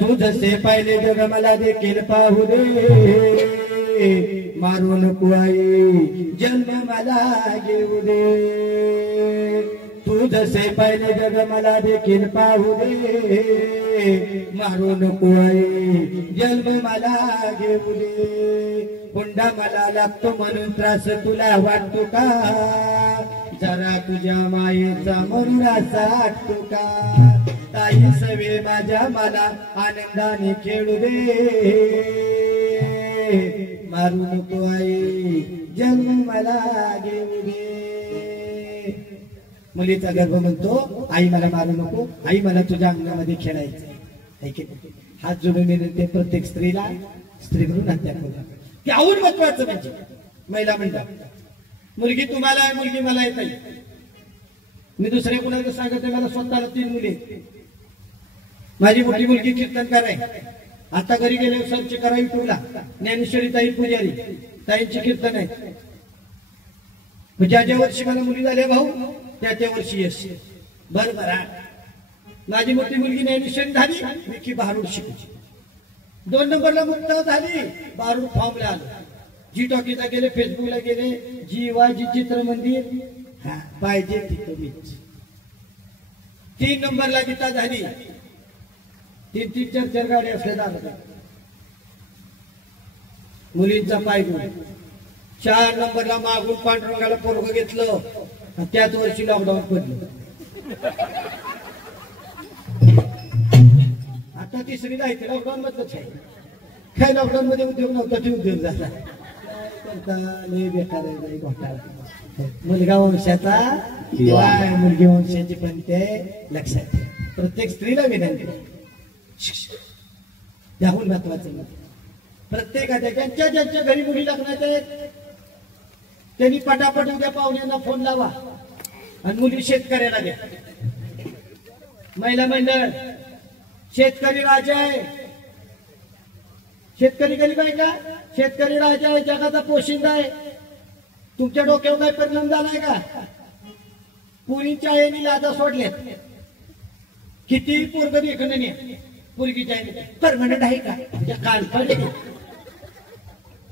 तू जसे पाहिले जग मला देखील पाहू दे, मारू नको आई जन्म मला घेऊ दे. तू जसे पाहिले जग मला देखील पाहू दे, मारू नको आई जन्म मला घेऊ दे. हुंडा मला लागतो म्हणून त्रास तुला वाटतो का, जरा तुझ्या मायेचा म्हणून असा वाटतो का. ताई सवे माझ्या मला आनंदाने खेळू दे, मारू नको आई जन्म मला घेऊ दे. मुलीचा गर्भ म्हणतो आई मला मारू नको, आई मला तुझ्या अंगणामध्ये खेळायचं. हात जोडून विनंती प्रत्येक स्त्रीला, स्त्रीकडून हत्या करू नका. की अजून महत्वाचं म्हणजे महिला म्हणतात मुलगी तुम्हाला आहे, मुलगी मला येत नाही. मी दुसऱ्या कुणाला सांगत आहे, मला स्वतःला 3 मुली. माझी मोठी मुलगी कीर्तनकार आहे. आता घरी गेले सर्च करा युट्यूबला, ज्ञानेश्वरी ताई पुजारी ताईंची कीर्तन आहे. ज्या ज्या वर्षी मला मुली झाल्या भाऊ त्या वर्षी यश. बरोबर. माझी मोठी मुलगी ज्ञानेश्वरी झाली, विकी बहारूड शिकली. 2 नंबरला मुक्त झाली, बारूड फॉर्मला आलो. जी टॉकीला गेले, फेसबुकला गेले, जीवाजी चित्र मंदिर पाहिजे तिथं मीच. 3 नंबरला गीता झाली. 3-3, 4-4 गाडी असल्या दादा मुलींचा पायगुण. 4 नंबरला मागून पांडुरंगाला पोरगं घेतलं, त्याच वर्षी लॉकडाऊन पडलं. आता 3रीला आहे, लॉकडाऊन मधलंच आहे. काय लॉकडाऊन मध्ये उद्योग नव्हता, ते उद्योग झाला. बेकार आहे घोटाळा. मुलगा वंशाचा दिवा आहे, मुलगी वंशाची पंथी आहे. लक्षात ठेवा. प्रत्येक स्त्रीला विनंती, त्याहून महत्वाचं प्रत्येकाच्या ज्यांच्या ज्यांच्या घरी मुली लग्नाच्या आहेत त्यांनी पटापट उद्या पाहुण्यांना फोन लावा आणि मुली शेतकऱ्याला द्या. महिला मंडळ शेतकरी राजा आहे. शेतकरी गरीब आहे का? शेतकरी राजा आहे, जगाचा पोशिंदा आहे. तुमच्या डोक्यावर काय परिणाम झालाय का? पुरीच्या आईने लाजा सोडल्यात. किती पोरग देखणं नाही, पोरगीच्या आईने परमनंट आहे का? तुझ्या कान पडले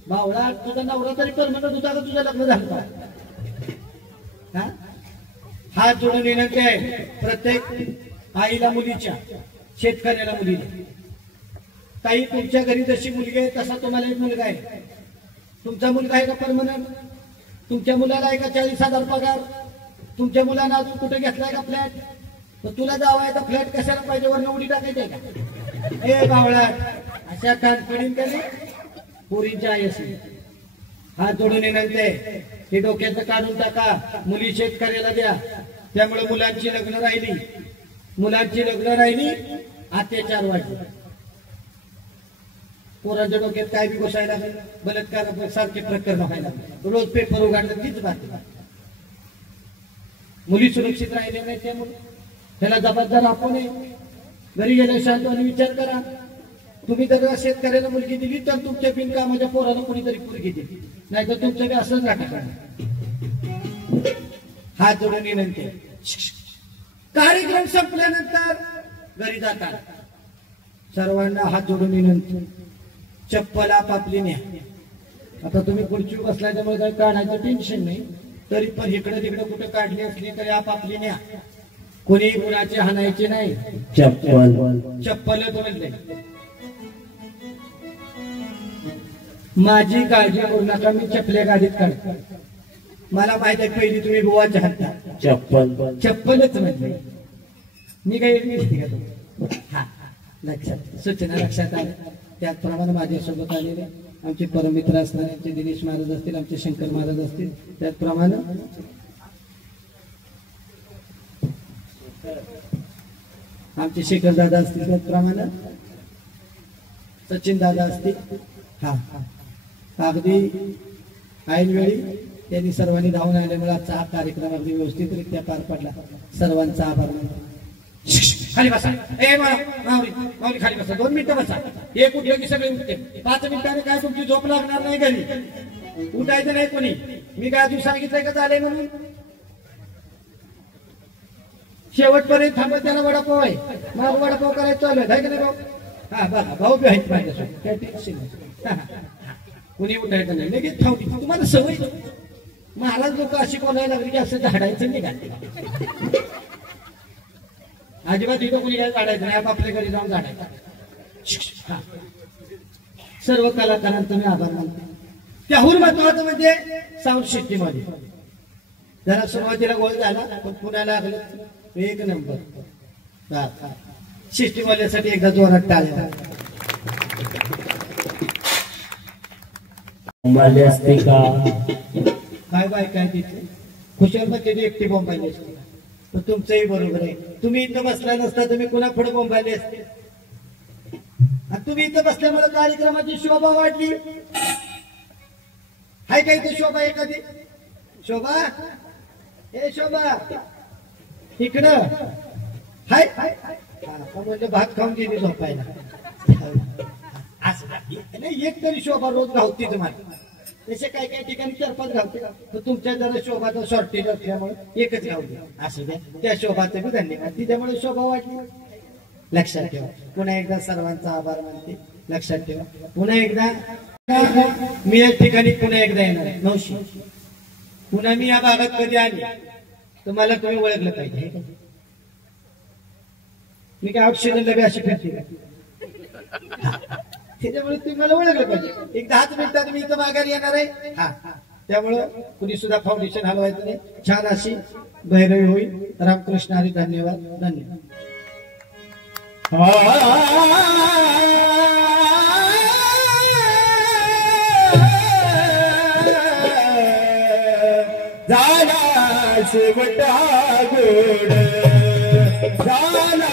भावडा. तुझा नवरा तरी परमनंट होता का? तुझं लग्न झालं का? हात जोडून विनंती आहे प्रत्येक आईला मुलीच्या, शेतकऱ्याला मुलीला. ताई तुमच्या घरी जशी मुलगी आहे तसा तुम्हाला एक मुलगा आहे. तुमचा मुलगा आहे का परमनंट? तुमच्या मुलाला आहे का 40,000 पगार? तुमच्या मुलानं अजून कुठे घेतलाय का फ्लॅट? तर तुला जावाय तर फ्लॅट कशाला पाहिजे? वर उडी टाकायची का? ए बावळा, अशा कान पडीन का नाही? पोरींच्या आई असेल. हात जोडून विनंती आहे, हे डोक्याचं काढून टाका, मुली शेतकऱ्याला द्या. त्यामुळे मुलांची लग्न राहिली, अत्याचार वाढले. पोरांच्या डोक्यात काय बी घुसायला लागलं, बलात्कार सारखे प्रकरण व्हायला लागले. रोज पेपर उघडलं तीच बातमी. मुली सुरक्षित राहिले नाही, त्यामुळे त्याला जबाबदार आपण आहे. घरी गेल्या शांतपणे विचार करा. तुम्ही जर शेतकऱ्याला मुलगी दिली तर तुमच्या बिनकामाच्या पोराला कोणीतरी मुलगी दिली, नाही तर तुमचं बी असंच राखा. हात जोडून विनंती. कार्यक्रम संपल्यानंतर घरी जातात. सर्वांना हात जोडून विनंती, चप्पल आपापली न्या. आता तुम्ही खुर्ची बसलाय त्यामुळे काही काढायचं टेन्शन नाही, तरी पण इकडे तिकडे कुठे काढली असली तरी आपापली न्या. कोणी कुणाचे हाणायचे नाही. चप्पलच म्हणले. माझी काळजी करू नका, मी चपल्या गाडीत काढतो. मला माहित आहे पहिली तुम्ही बुवाच्या हातात चप्पलच म्हणले. मी काही हा लक्षात सूचना लक्षात आल्या. त्याचप्रमाणे माझ्यासोबत आलेले आमचे परमित्र असणारे आमचे दिनेश महाराज असतील, आमचे शंकर महाराज असतील, त्याचप्रमाणे आमचे शेखर दादा असतील, त्याचप्रमाणे सचिन दादा असतील. हा अगदी ऐनवेळी त्यांनी सर्वांनी धावून आल्यामुळे आजचा हा कार्यक्रम अगदी व्यवस्थितरित्या पार पडला. सर्वांचा आभार मानतो. खाली बसा. माऊली खाली बसा. 2 मिनिटं बसा. एक उठले की सगळे उठते. 5 मिनिटांनी काय तुमची झोप लागणार नाही. घरी उठायचं नाही कोणी. मी काय अजून सांगितलंय का झालंय म्हणून? शेवटपर्यंत थांबत त्याला वडापाव आहे. मग वडापाव करायचं चालू आहे का नाही भाऊ? हा बघा भाऊ बी आहेत माझ्यासोबत, काय टेन्शन नाही. कुणी उठायचं नाही, लगेच थांबली. तुम्हाला सवय. महाराज लोक अशी बोलायला लागली की असं झाडायचं नाही का? अजिबात इथं कुणी काय काढायचं नाही, आपल्या घरी जाऊन झाडायचं. सर्व कलाकारांचा मी आभार मानतो. त्याहून महत्वाचं म्हणजे साऊंड सिस्टीममध्ये जरा सुरुवातीला गोळ झाला, पण पुन्हा लागलं एक नंबर. सिस्टीमवाल्यासाठी एकदा जोरात टाळ्या. असते का काय बाय काय तिथे खुशाल मध्ये एकटी बोंबायली असते. पण तुमचंही बरोबर आहे. तुम्ही इथं बसला नसता तुम्ही कुणा पुढे बोंबायले असते. तुम्ही इथं बसल्यामुळे कार्यक्रमाची शोभा वाढली. हाय काय ते शोभा एखादी? शोभा हे शोभा इकडं हाय. म्हणजे भात खाऊन गेली झोपायला. नाही एक तरी शोभा रोज गावती तुम्हाला. तसे काही काही ठिकाणी 4-5 गावते. तर तुमच्या जरा शोभाचा शॉर्टेज असल्यामुळे एकच गावली. असं द्या, त्या शोभाचं बी धन्यवाद. तिच्यामुळे शोभा वाटली. लक्षात ठेवा. पुन्हा एकदा सर्वांचा आभार मानते. लक्षात ठेवा. पुन्हा एकदा मी या ठिकाणी पुन्हा एकदा येणार आहे. 900 पुन्हा मी या भागात कधी आली तर मला तुम्ही ओळखलं पाहिजे. मी काय ऑक्सिजनला बी अशी फिरते का? त्याच्यामुळे तुम्ही मला ओळखलं पाहिजे. एक 10 मिनिटात मी इथं माघारी येणार आहे. हा त्यामुळं कुणी सुद्धा फाउंडेशन हलवायचं नाही. छान अशी भैरवी होईल. रामकृष्ण हरी. धन्यवाद. धन्यवाद. झाला शेवटा गोड झाला